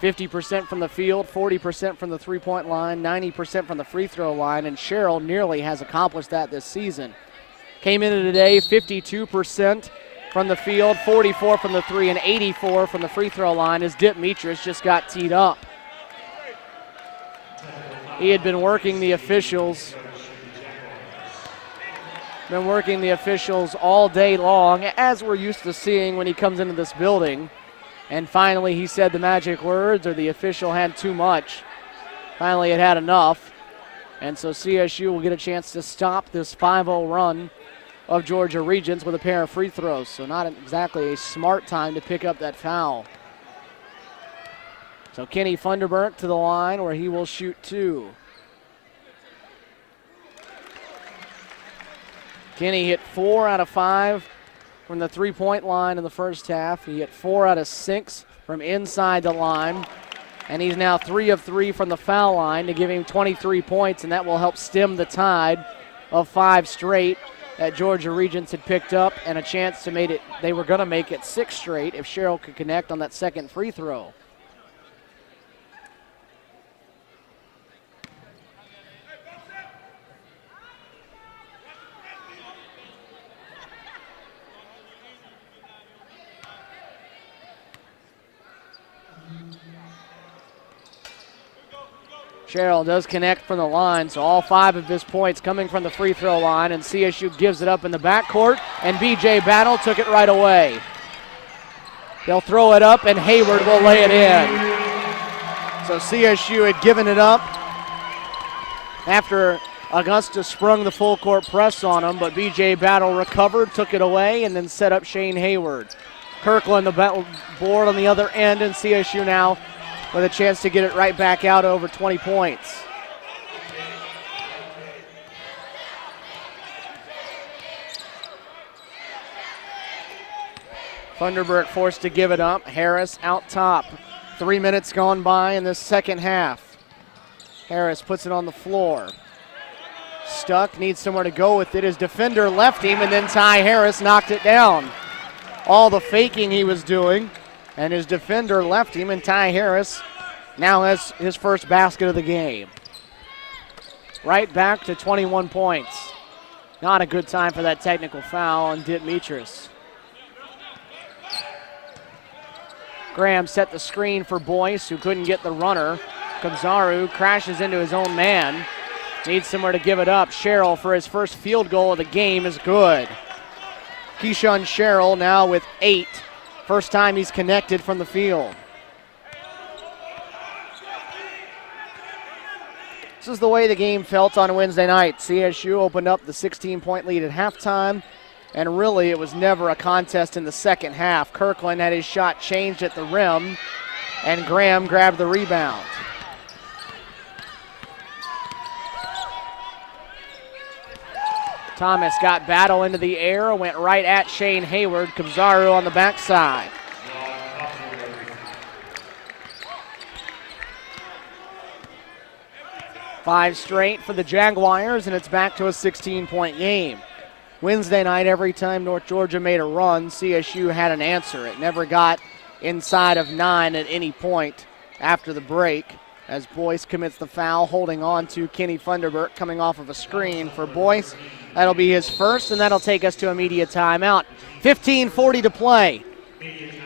50% from the field, 40% from the three-point line, 90% from the free throw line, and Sherrill nearly has accomplished that this season. Came into today 52% from the field, 44 from the three, and 84 from the free throw line as Demetris just got teed up. He had been working the officials all day long, as we're used to seeing when he comes into this building. And finally he said the magic words, or the official had too much. Finally it had enough. And so CSU will get a chance to stop this 5-0 run of Georgia Regents with a pair of free throws. So not exactly a smart time to pick up that foul. So Kenny Funderburk to the line where he will shoot 2. Kenny hit 4 out of 5 from the three-point line in the first half. He hit 4 out of 6 from inside the line. And he's now 3 of 3 from the foul line to give him 23 points, and that will help stem the tide of 5 straight that Georgia Regents had picked up, and a chance to make it, they were going to make it 6 straight if Sherrill could connect on that second free throw. Sherrill does connect from the line, so all 5 of his points coming from the free throw line, and CSU gives it up in the backcourt, and B.J. Battle took it right away. They'll throw it up, and Hayward will lay it in. So CSU had given it up after Augusta sprung the full court press on him, but B.J. Battle recovered, took it away, and then set up Shane Hayward. Kirkland the board on the other end, and CSU now with a chance to get it right back out over 20 points. Funderburk forced to give it up. Harris out top. 3 minutes gone by in this second half. Harris puts it on the floor. Stuck, needs somewhere to go with it. His defender left him, and then Ty Harris knocked it down. All the faking he was doing, and his defender left him, and Ty Harris now has his first basket of the game. Right back to 21 points. Not a good time for that technical foul on Demetris. Graham set the screen for Boyce, who couldn't get the runner. Kamzaru crashes into his own man. Needs somewhere to give it up. Sherrill for his first field goal of the game is good. Keyshawn Sherrill now with 8. First time he's connected from the field. This is the way the game felt on Wednesday night. CSU opened up the 16-point lead at halftime, and really it was never a contest in the second half. Kirkland had his shot changed at the rim, and Graham grabbed the rebound. Thomas got Battle into the air, went right at Shane Hayward. Kamzaru on the backside. Five straight for the Jaguars, and it's back to a 16-point game. Wednesday night, every time North Georgia made a run, CSU had an answer. It never got inside of 9 at any point after the break. as Boyce commits the foul, holding on to Kenny Funderburk coming off of a screen for Boyce. That'll be his first, and that'll take us to immediate timeout. 15:40 to play.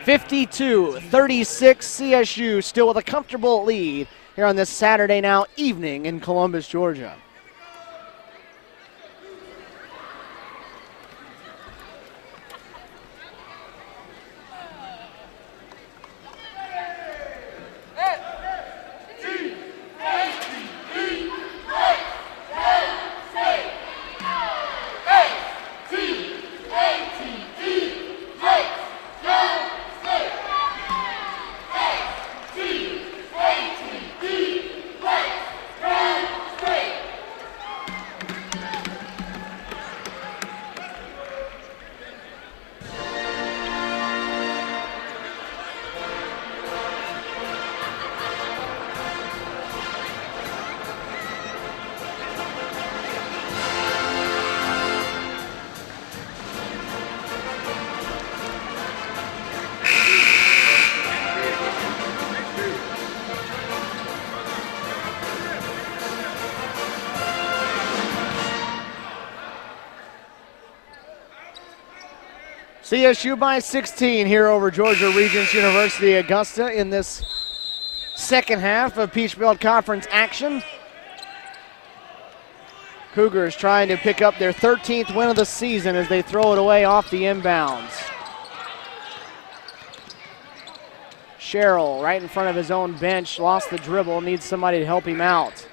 52-36, CSU still with a comfortable lead here on this Saturday now evening in Columbus, Georgia. CSU by 16 here over Georgia Regents University Augusta in this second half of Peach Belt Conference action. Cougars trying to pick up their 13th win of the season as they throw it away off the inbounds. Sherrill right in front of his own bench, lost the dribble, needs somebody to help him out.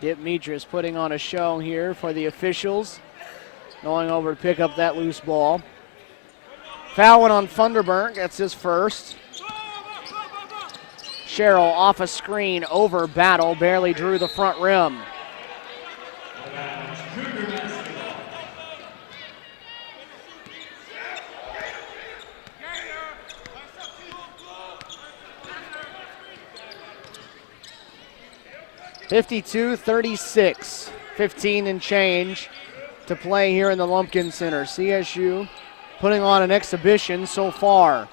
Demetris putting on a show here for the officials. Going over to pick up that loose ball. Foul went on Funderburk, that's his first. Sherrill off a screen over Battle, barely drew the front rim. (52-36), 15 and change to play here in the Lumpkin Center. CSU putting on an exhibition so far,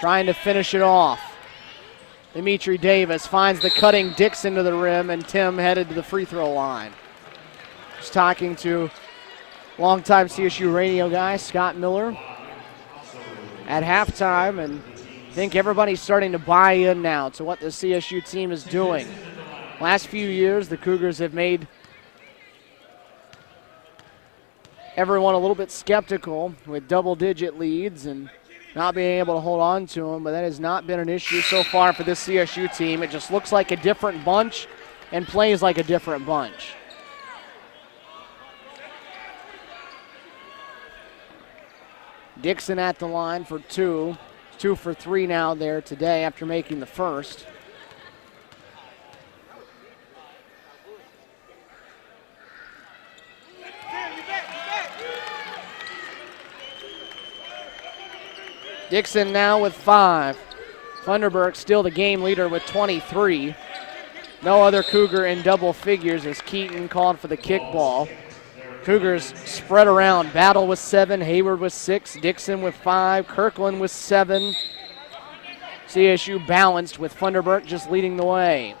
trying to finish it off. Dimitri Davis finds the cutting Dixon to the rim, and Tim headed to the free throw line. Just talking to longtime CSU radio guy Scott Miller at halftime, and I think everybody's starting to buy in now to what the CSU team is doing. Last few years, the Cougars have made everyone a little bit skeptical with double-digit leads and not being able to hold on to them, but that has not been an issue so far for this CSU team. It just looks like a different bunch and plays like a different bunch. Dixon at the line for two. 2 for 3 now there today after making the first. Dixon now with 5. Funderburk still the game leader with 23. No other Cougar in double figures as Keaton called for the kickball. Cougars spread around. Battle with 7, Hayward with 6, Dixon with 5, Kirkland with 7. CSU balanced with Funderburk just leading the way.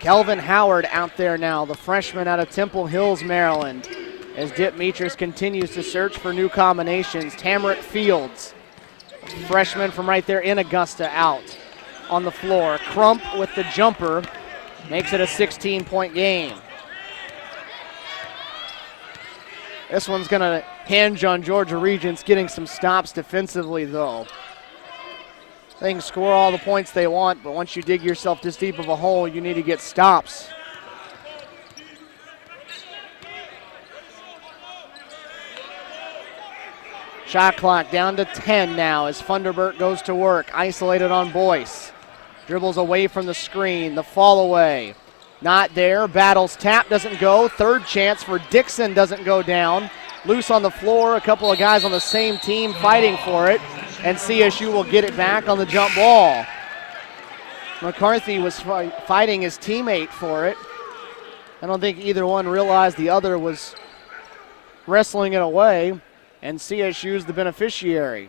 Kelvin Howard out there now, the freshman out of Temple Hills, Maryland, as Demetris continues to search for new combinations. Tamarick Fields, freshman from right there in Augusta, out on the floor. Crump with the jumper makes it a 16-point game. This one's going to hinge on Georgia Regents getting some stops defensively, though. They can score all the points they want, but once you dig yourself this deep of a hole, you need to get stops. Shot clock down to 10 now as Funderburk goes to work, isolated on Boyce. Dribbles away from the screen, the fall away. Not there, Battles tap, doesn't go. Third chance for Dixon, doesn't go down. Loose on the floor, a couple of guys on the same team fighting for it, and CSU will get it back on the jump ball. McCarthy was fighting his teammate for it. I don't think either one realized the other was wrestling it away, and CSU's the beneficiary.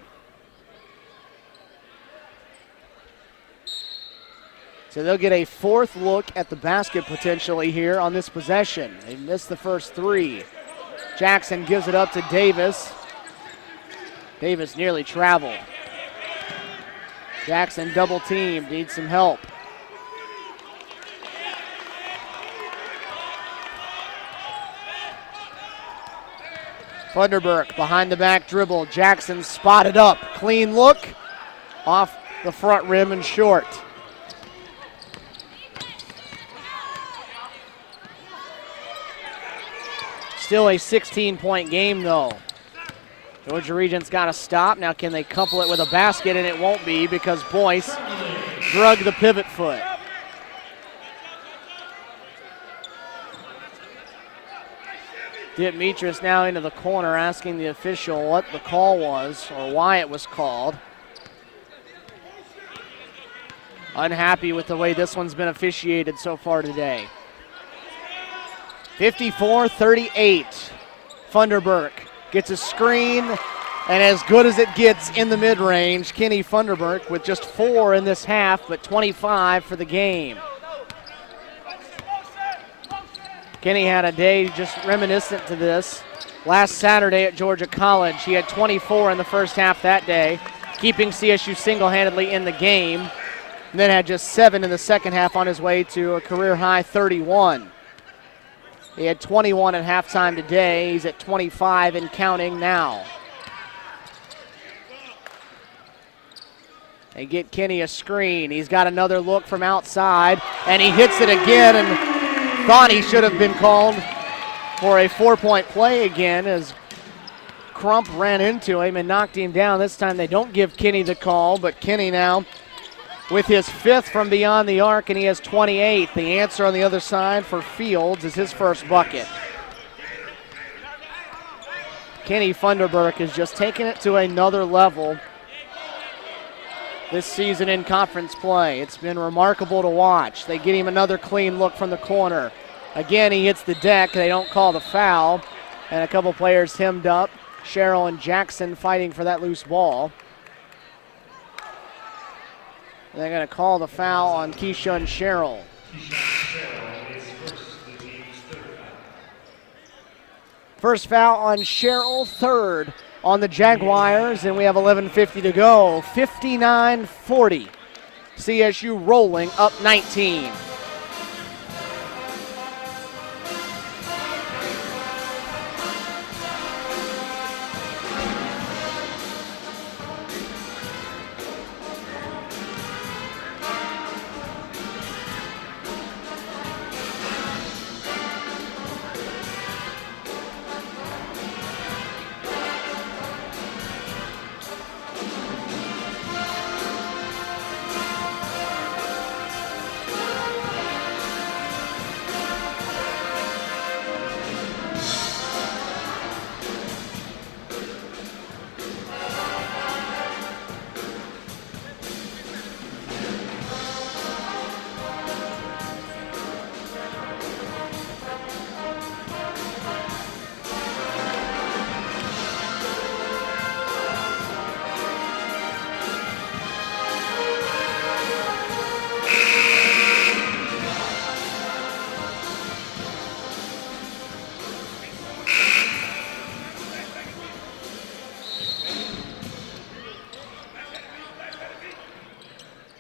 So they'll get a fourth look at the basket potentially here on this possession. They missed the first three. Jackson gives it up to Davis. Davis nearly traveled. Jackson double teamed, needs some help. Funderburk behind the back dribble. Jackson spotted up. Clean look off the front rim and short. Still a 16-point game though. Georgia Regent's got to stop. Now can they couple it with a basket? And it won't be because Boyce drug the pivot foot. Dietmitris now into the corner asking the official what the call was or why it was called. Unhappy with the way this one's been officiated so far today. 54-38. Funderburk gets a screen, and as good as it gets in the mid-range, Kenny Funderburk with just 4 in this half, but 25 for the game. Kenny had a day just reminiscent to this. Last Saturday at Georgia College, he had 24 in the first half that day, keeping CSU single-handedly in the game, and then had just 7 in the second half on his way to a career-high 31. He had 21 at halftime today. He's at 25 and counting now. They get Kenny a screen. He's got another look from outside, and he hits it again and thought he should have been called for a 4-point play again as Crump ran into him and knocked him down. This time they don't give Kenny the call, but Kenny now with his 5th from beyond the arc, and he has 28. The answer on the other side for Fields is his first bucket. Kenny Funderburk has just taken it to another level this season in conference play. It's been remarkable to watch. They get him another clean look from the corner. Again, he hits the deck. They don't call the foul, and a couple players hemmed up. Sherrill and Jackson fighting for that loose ball. They're going to call the foul on Keishun Sherrill. First foul on Sherrill, 3rd on the Jaguars, and we have 11:50 to go. 59-40. CSU rolling up 19.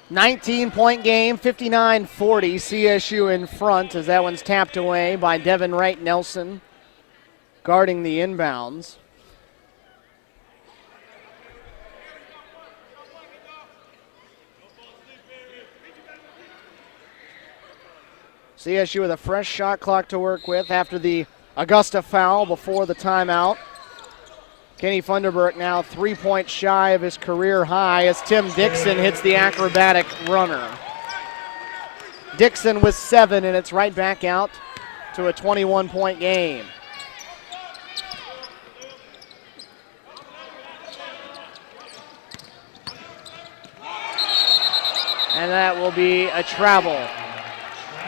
.9-point game, 59-40. CSU in front as that one's tapped away by Devin Wright Nelson, guarding the inbounds. CSU with a fresh shot clock to work with after the Augusta foul before the timeout. Kenny Funderburk now 3 points shy of his career high as Tim Dixon hits the acrobatic runner. Dixon with 7, and it's right back out to a 21-point game. And that will be a travel.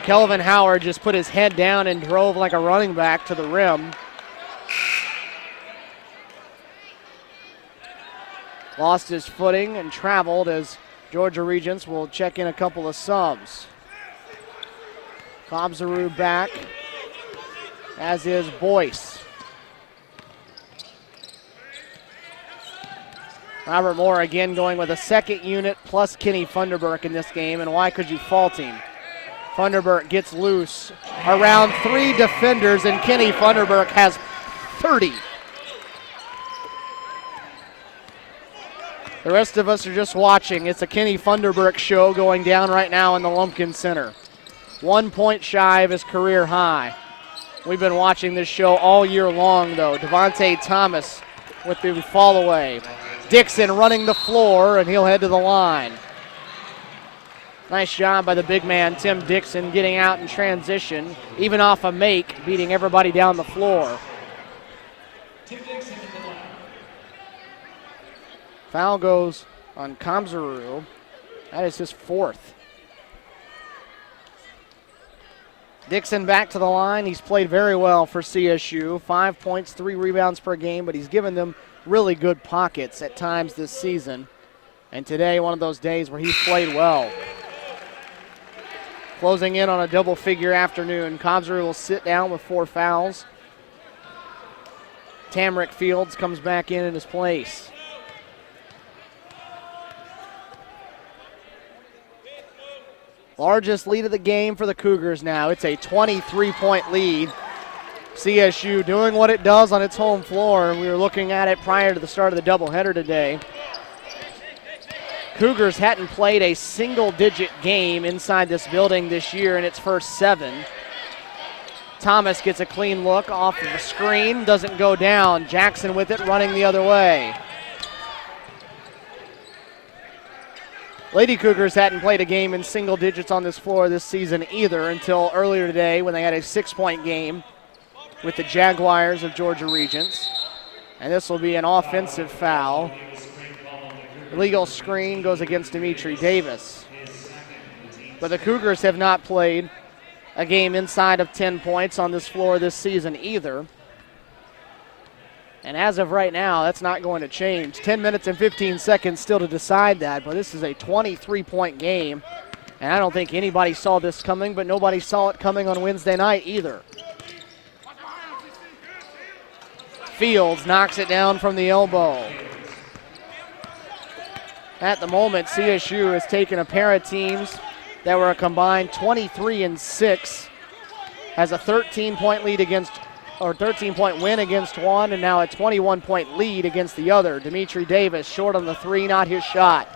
Kelvin Howard just put his head down and drove like a running back to the rim. Lost his footing and traveled as Georgia Regents will check in a couple of subs. Kobzaru back, as is Boyce. Robert Moore again going with a second unit plus Kenny Funderburk in this game, and why could you fault him? Funderburk gets loose around 3 defenders, and Kenny Funderburk has 30. The rest of us are just watching. It's a Kenny Funderburk show going down right now in the Lumpkin Center. 1 point shy of his career high. We've been watching this show all year long, though. Devontae Thomas with the fall away. Dixon running the floor, and he'll head to the line. Nice job by the big man, Tim Dixon, getting out in transition, even off a make, beating everybody down the floor. Foul goes on Kobzaru. That is his 4th. Dixon back to the line. He's played very well for CSU. 5 points, 3 rebounds per game, but he's given them really good pockets at times this season. And today, one of those days where he's played well. Closing in on a double-figure afternoon. Kobzaru will sit down with 4 fouls. Tamrick Fields comes back in his place. Largest lead of the game for the Cougars now. It's a 23-point lead. CSU doing what it does on its home floor, and we were looking at it prior to the start of the doubleheader today. Cougars hadn't played a single-digit game inside this building this year in its first 7. Thomas gets a clean look off of the screen, doesn't go down. Jackson with it, running the other way. Lady Cougars hadn't played a game in single digits on this floor this season either until earlier today when they had a 6-point game with the Jaguars of Georgia Regents. And this will be an offensive foul. Legal screen goes against Dimitri Davis. But the Cougars have not played a game inside of 10 points on this floor this season either. And as of right now, that's not going to change. 10 minutes and 15 seconds still to decide that, but this is a 23-point game. And I don't think anybody saw this coming, but nobody saw it coming on Wednesday night either. Fields knocks it down from the elbow. At the moment, CSU has taken a pair of teams that were a combined 23-6, has a 13-point lead against, or 13-point win against one, and now a 21-point lead against the other. Dimitri Davis short on the 3, not his shot.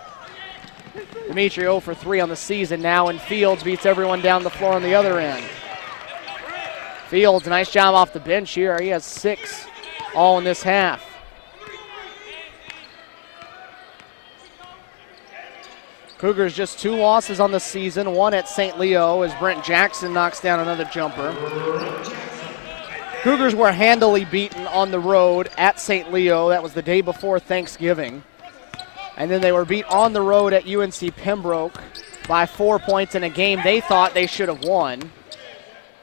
Dimitri 0 for 3 on the season now, and Fields beats everyone down the floor on the other end. Fields, nice job off the bench here. He has 6 all in this half. Cougars just 2 losses on the season, 1 at St. Leo as Brent Jackson knocks down another jumper. Cougars were handily beaten on the road at St. Leo. That was the day before Thanksgiving. And then they were beat on the road at UNC Pembroke by 4 points in a game they thought they should have won.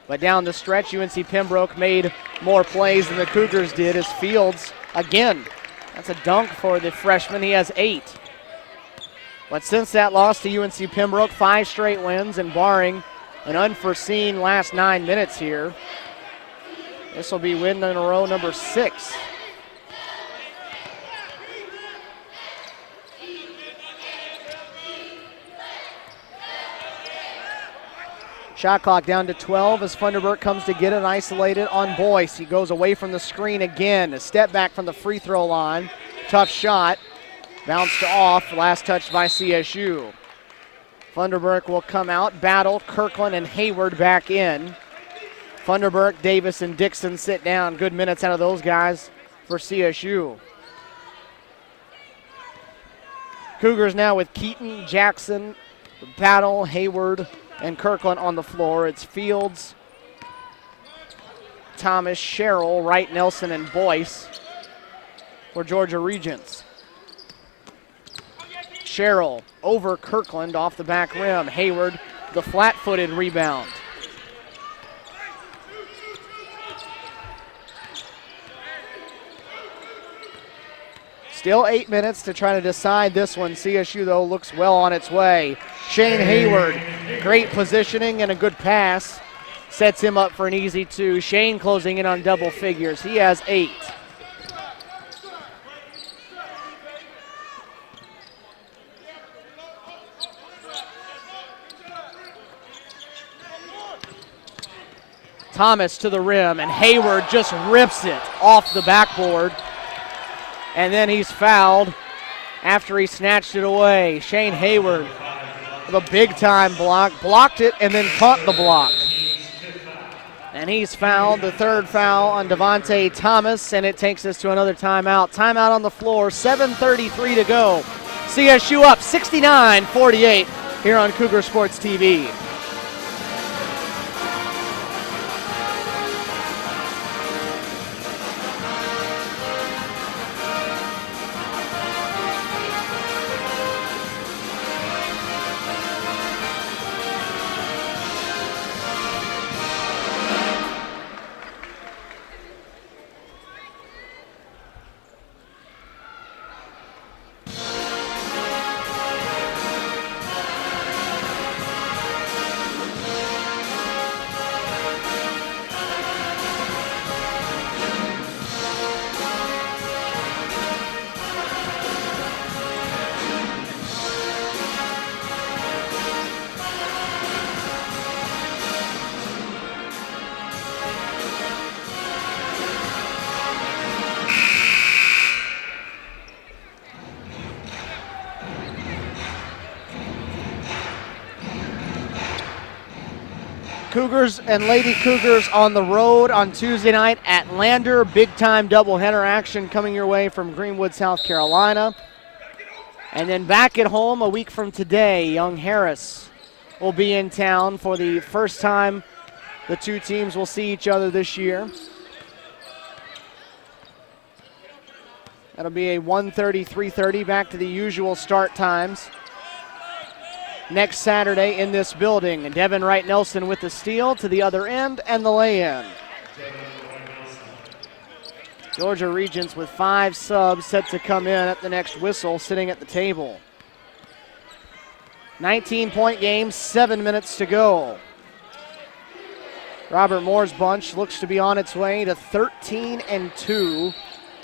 But down the stretch, UNC Pembroke made more plays than the Cougars did as Fields, again, that's a dunk for the freshman. He has 8. But since that loss to UNC Pembroke, 5 straight wins, and barring an unforeseen last 9 minutes here, this will be win in a row number 6. Shot clock down to 12 as Funderburk comes to get it isolated on Boyce. He goes away from the screen again. A step back from the free throw line. Tough shot. Bounced off, last touch by CSU. Funderburk will come out, battle, Kirkland and Hayward back in. Funderburk, Davis, and Dixon sit down. Good minutes out of those guys for CSU. Cougars now with Keaton, Jackson, Battle, Hayward, and Kirkland on the floor. It's Fields, Thomas, Sherrill, Wright, Nelson, and Boyce for Georgia Regents. Sherrill over Kirkland off the back rim. Hayward, the flat-footed rebound. Still 8 minutes to try to decide this one. CSU, though, looks well on its way. Shane Hayward, great positioning and a good pass. Sets him up for an easy two. Shane closing in on double figures. He has 8. Thomas to the rim, and Hayward just rips it off the backboard. And then he's fouled after he snatched it away. Shane Hayward with a big-time block. Blocked it and then caught the block. And he's fouled, the third foul on Devontae Thomas, and it takes us to another timeout. Timeout on the floor, 7:33 to go. CSU up 69-48 here on Cougar Sports TV. Cougars and Lady Cougars on the road on Tuesday night at Lander. Big-time doubleheader action coming your way from Greenwood, South Carolina. And then back at home a week from today, Young Harris will be in town for the first time the two teams will see each other this year. That'll be a 1:30, 3:30, back to the usual start times. Next Saturday in this building. And Devin Wright Nelson with the steal to the other end and the lay-in. Georgia Regents with 5 subs set to come in at the next whistle, sitting at the table. 19-point game, 7 minutes to go. Robert Moore's bunch looks to be on its way to 13-2,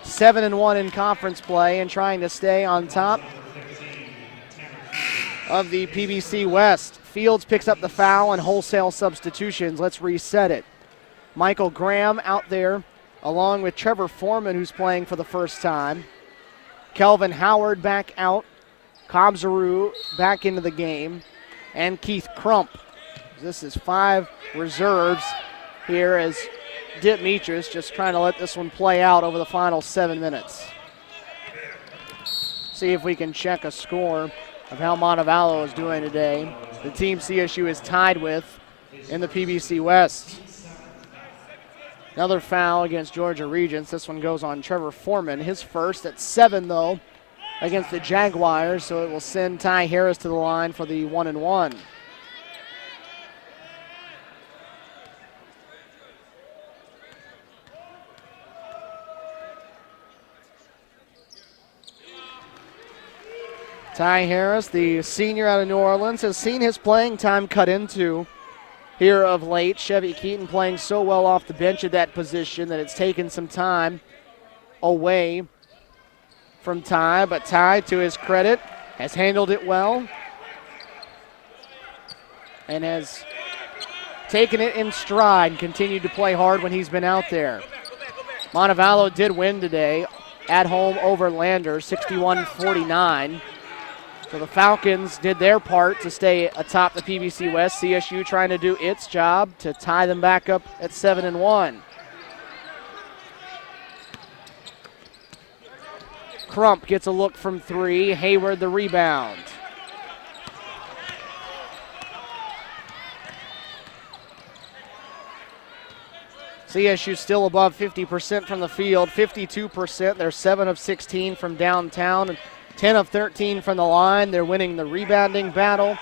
7-1 in conference play, and trying to stay on top of the PBC West. Fields picks up the foul and wholesale substitutions. Let's reset it. Michael Graham out there along with Trevor Foreman, who's playing for the first time. Kelvin Howard back out. Kobzaru back into the game. And Keith Crump. This is 5 reserves here as Dip Metris just trying to let this one play out over the final 7 minutes. See if we can check a score of how Montevallo is doing today. The team CSU is tied with in the PBC West. Another foul against Georgia Regents. This one goes on Trevor Foreman. His first at 7, though, against the Jaguars, so it will send Ty Harris to the line for the 1-and-1. Ty Harris, the senior out of New Orleans, has seen his playing time cut into here of late. Chevy Keaton playing so well off the bench at that position that it's taken some time away from Ty, but Ty, to his credit, has handled it well and has taken it in stride and continued to play hard when he's been out there. Montevallo did win today at home over Lander, 61-49. So the Falcons did their part to stay atop the PBC West. CSU trying to do its job to tie them back up at 7-1. Crump gets a look from 3. Hayward the rebound. CSU still above 50% from the field, 52%. They're 7 of 16 from downtown. 10 of 13 from the line. They're winning the rebounding battle.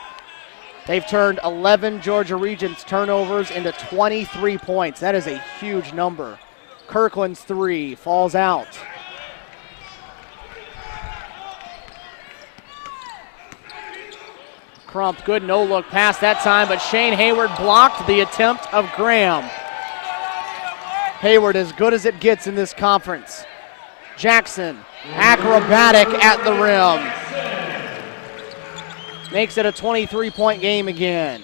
They've turned 11 Georgia Regents turnovers into 23 points. That is a huge number. Kirkland's three falls out. Crump, good no-look pass that time, but Shane Hayward blocked the attempt of Graham. Hayward as good as it gets in this conference. Jackson, acrobatic at the rim. Makes it a 23-point game again.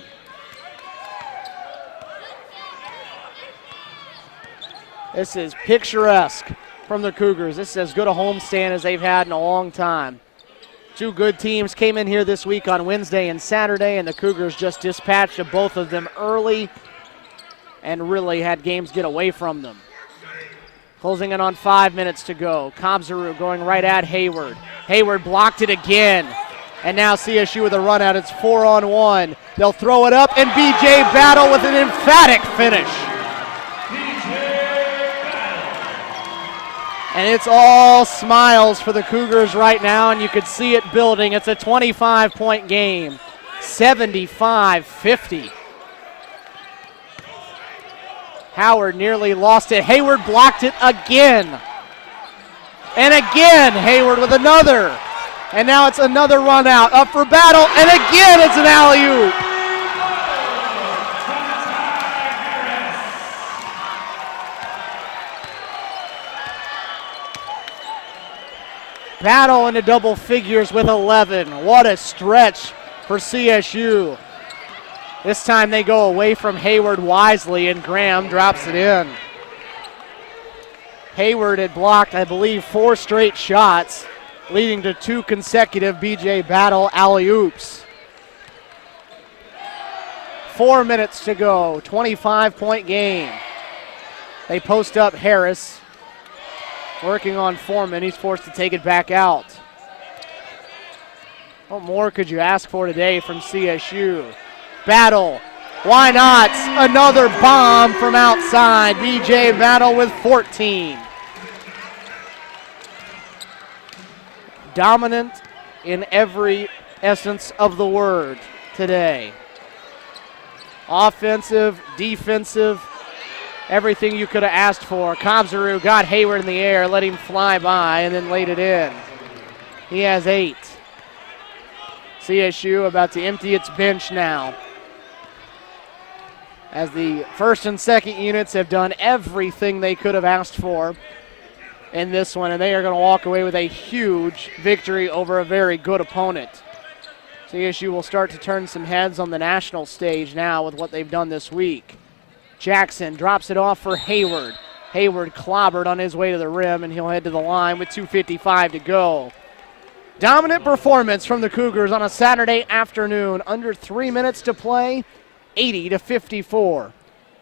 This is picturesque from the Cougars. This is as good a homestand as they've had in a long time. Two good teams came in here this week on Wednesday and Saturday, and the Cougars just dispatched of both of them early and really had games get away from them. Closing in on 5 minutes to go. Kobzaruk going right at Hayward. Hayward blocked it again. And now CSU with a run out. It's 4-on-1. They'll throw it up, and BJ Battle with an emphatic finish. And it's all smiles for the Cougars right now, and you could see it building. It's a 25-point game, 75-50. Howard nearly lost it. Hayward blocked it again. And again, Hayward with another. And now it's another run out. Up for Battle, and again it's an alley-oop. Battle into double figures with 11. What a stretch for CSU. This time they go away from Hayward wisely, and Graham drops it in. Hayward had blocked, I believe, 4 straight shots, leading to 2 consecutive BJ Battle alley-oops. 4 minutes to go, 25-point game. They post up Harris, working on Foreman. He's forced to take it back out. What more could you ask for today from CSU? Battle, why not? Another bomb from outside. BJ Battle with 14. Dominant in every essence of the word today. Offensive, defensive, everything you could have asked for. Kobzaruk got Hayward in the air, let him fly by, and then laid it in. He has 8. CSU about to empty its bench now, as the first and second units have done everything they could have asked for in this one, and they are going to walk away with a huge victory over a very good opponent. CSU will start to turn some heads on the national stage now with what they've done this week. Jackson drops it off for Hayward. Hayward clobbered on his way to the rim, and he'll head to the line with 2:55 to go. Dominant performance from the Cougars on a Saturday afternoon. Under 3 minutes to play, 80-54.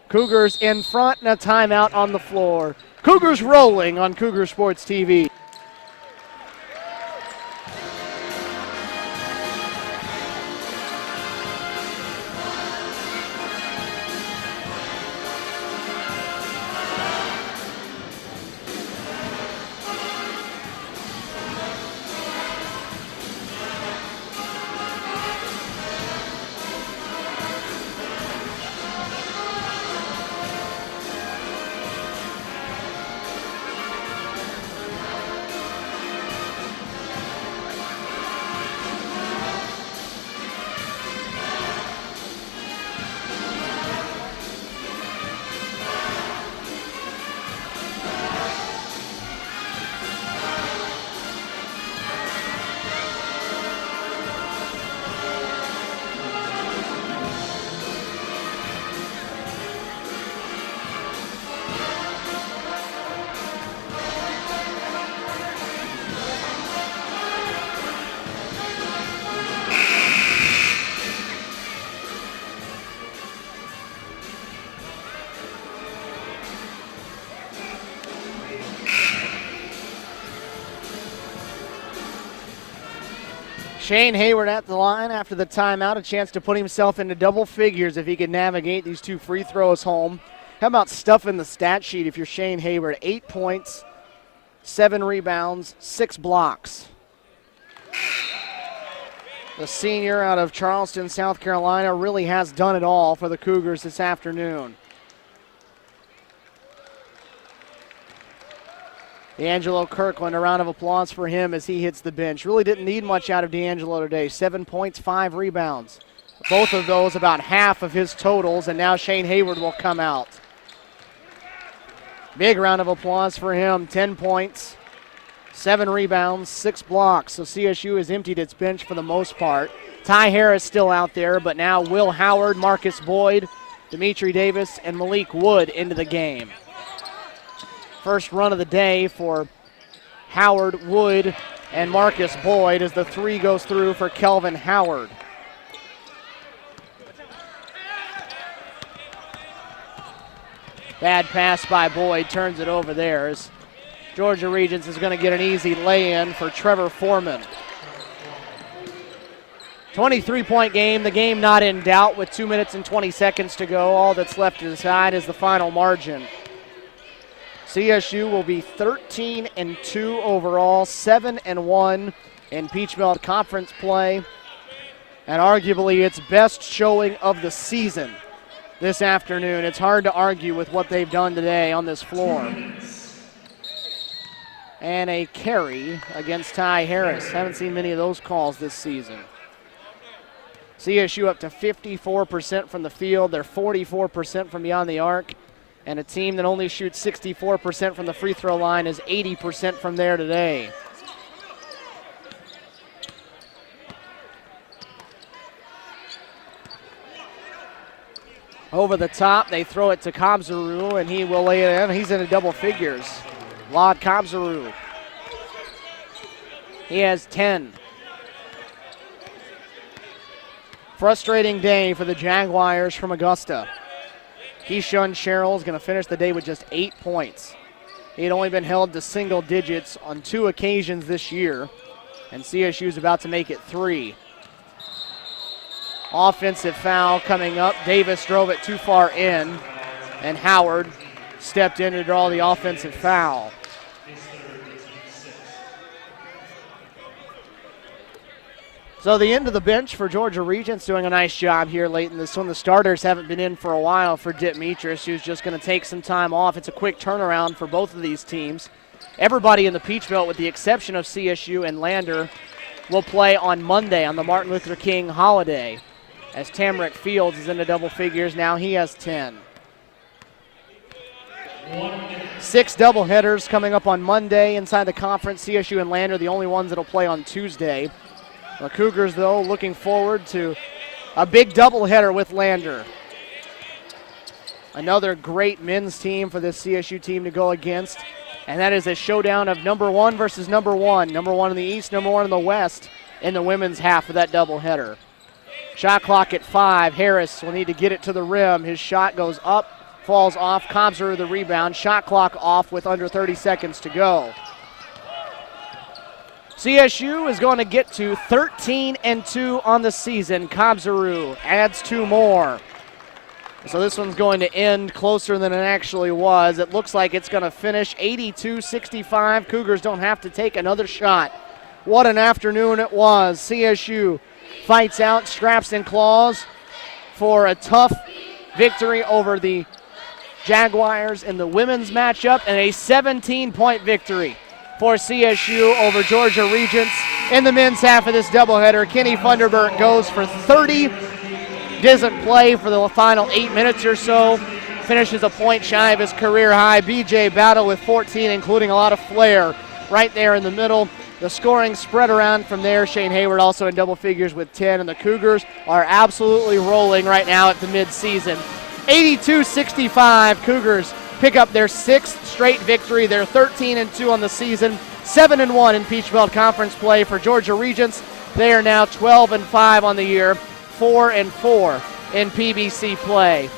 Cougars in front and a timeout on the floor. Cougars rolling on Cougar Sports TV. Shane Hayward at the line after the timeout, a chance to put himself into double figures if he could navigate these 2 free throws home. How about stuffing the stat sheet if you're Shane Hayward? 8 points, 7 rebounds, 6 blocks. The senior out of Charleston, South Carolina, really has done it all for the Cougars this afternoon. D'Angelo Kirkland, a round of applause for him as he hits the bench. Really didn't need much out of D'Angelo today. 7 points, 5 rebounds. Both of those about half of his totals, and now Shane Hayward will come out. Big round of applause for him. 10 points, 7 rebounds, 6 blocks. So CSU has emptied its bench for the most part. Ty Harris still out there, but now Will Howard, Marcus Boyd, Dimitri Davis, and Malik Wood into the game. First run of the day for Howard, Wood, and Marcus Boyd as the 3 goes through for Kelvin Howard. Bad pass by Boyd, turns it over there as Georgia Regents is going to get an easy lay-in for Trevor Foreman. 23-point game, the game not in doubt with 2 minutes and 20 seconds to go. All that's left to decide is the final margin. CSU will be 13-2 overall, 7-1 in Peach Belt Conference play, and arguably its best showing of the season this afternoon. It's hard to argue with what they've done today on this floor. And a carry against Ty Harris. Haven't seen many of those calls this season. CSU up to 54% from the field. They're 44% from beyond the arc. And a team that only shoots 64% from the free throw line is 80% from there today. Over the top, they throw it to Kobzarou, and he will lay it in. He's in a double figures. Vlad Kobzarou. He has 10. Frustrating day for the Jaguars from Augusta. Keyshawn Sherrill is going to finish the day with just 8 points. He had only been held to single digits on 2 occasions this year, and CSU is about to make it 3. Offensive foul coming up. Davis drove it too far in, and Howard stepped in to draw the offensive foul. So the end of the bench for Georgia Regents doing a nice job here late in this one. The starters haven't been in for a while for Dimitris, who's just going to take some time off. It's a quick turnaround for both of these teams. Everybody in the Peach Belt, with the exception of CSU and Lander, will play on Monday on the Martin Luther King holiday, as Tamrick Fields is into double figures. Now he has 10. 6 doubleheaders coming up on Monday inside the conference. CSU and Lander the only ones that will play on Tuesday. The Cougars, though, looking forward to a big doubleheader with Lander. Another great men's team for this CSU team to go against, and that is a showdown of number 1 versus number 1. Number 1 in the East, number 1 in the West in the women's half of that doubleheader. Shot clock at 5. Harris will need to get it to the rim. His shot goes up, falls off. Kobzarou the rebound. Shot clock off with under 30 seconds to go. CSU is going to get to 13-2 on the season. Kobzarou adds 2 more. So this one's going to end closer than it actually was. It looks like it's going to finish 82-65. Cougars don't have to take another shot. What an afternoon it was. CSU fights out, scraps and claws for a tough victory over the Jaguars in the women's matchup, and a 17-point victory for CSU over Georgia Regents in the men's half of this doubleheader. Kenny Funderburk goes for 30, doesn't play for the final 8 minutes or so, finishes a point shy of his career high. BJ Battle with 14, including a lot of flair right there in the middle. The scoring spread around from there. Shane Hayward also in double figures with 10, and the Cougars are absolutely rolling right now at the midseason. 82-65, Cougars pick up their 6th straight victory. They're 13-2 on the season, 7-1 in Peach Belt Conference play for Georgia Regents. They are now 12-5 on the year, 4-4 in PBC play.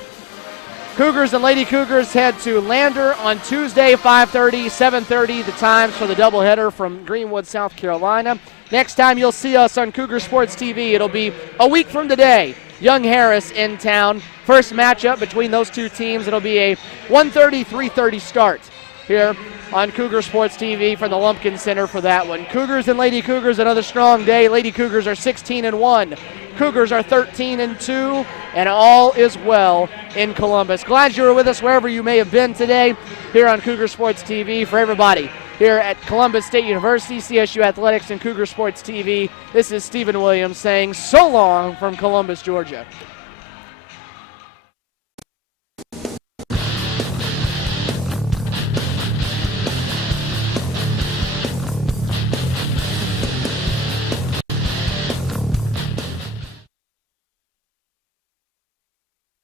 Cougars and Lady Cougars head to Lander on Tuesday, 5:30, 7:30, the times for the doubleheader from Greenwood, South Carolina. Next time you'll see us on Cougar Sports TV, it'll be a week from today. Young Harris in town. First matchup between those two teams. It'll be a 1:30, 3:30 start here on Cougar Sports TV from the Lumpkin Center for that one. Cougars and Lady Cougars, another strong day. Lady Cougars are 16-1. Cougars are 13-2, and all is well in Columbus. Glad you were with us wherever you may have been today here on Cougar Sports TV. For everybody here at Columbus State University, CSU Athletics, and Cougar Sports TV, this is Stephen Williams saying so long from Columbus, Georgia.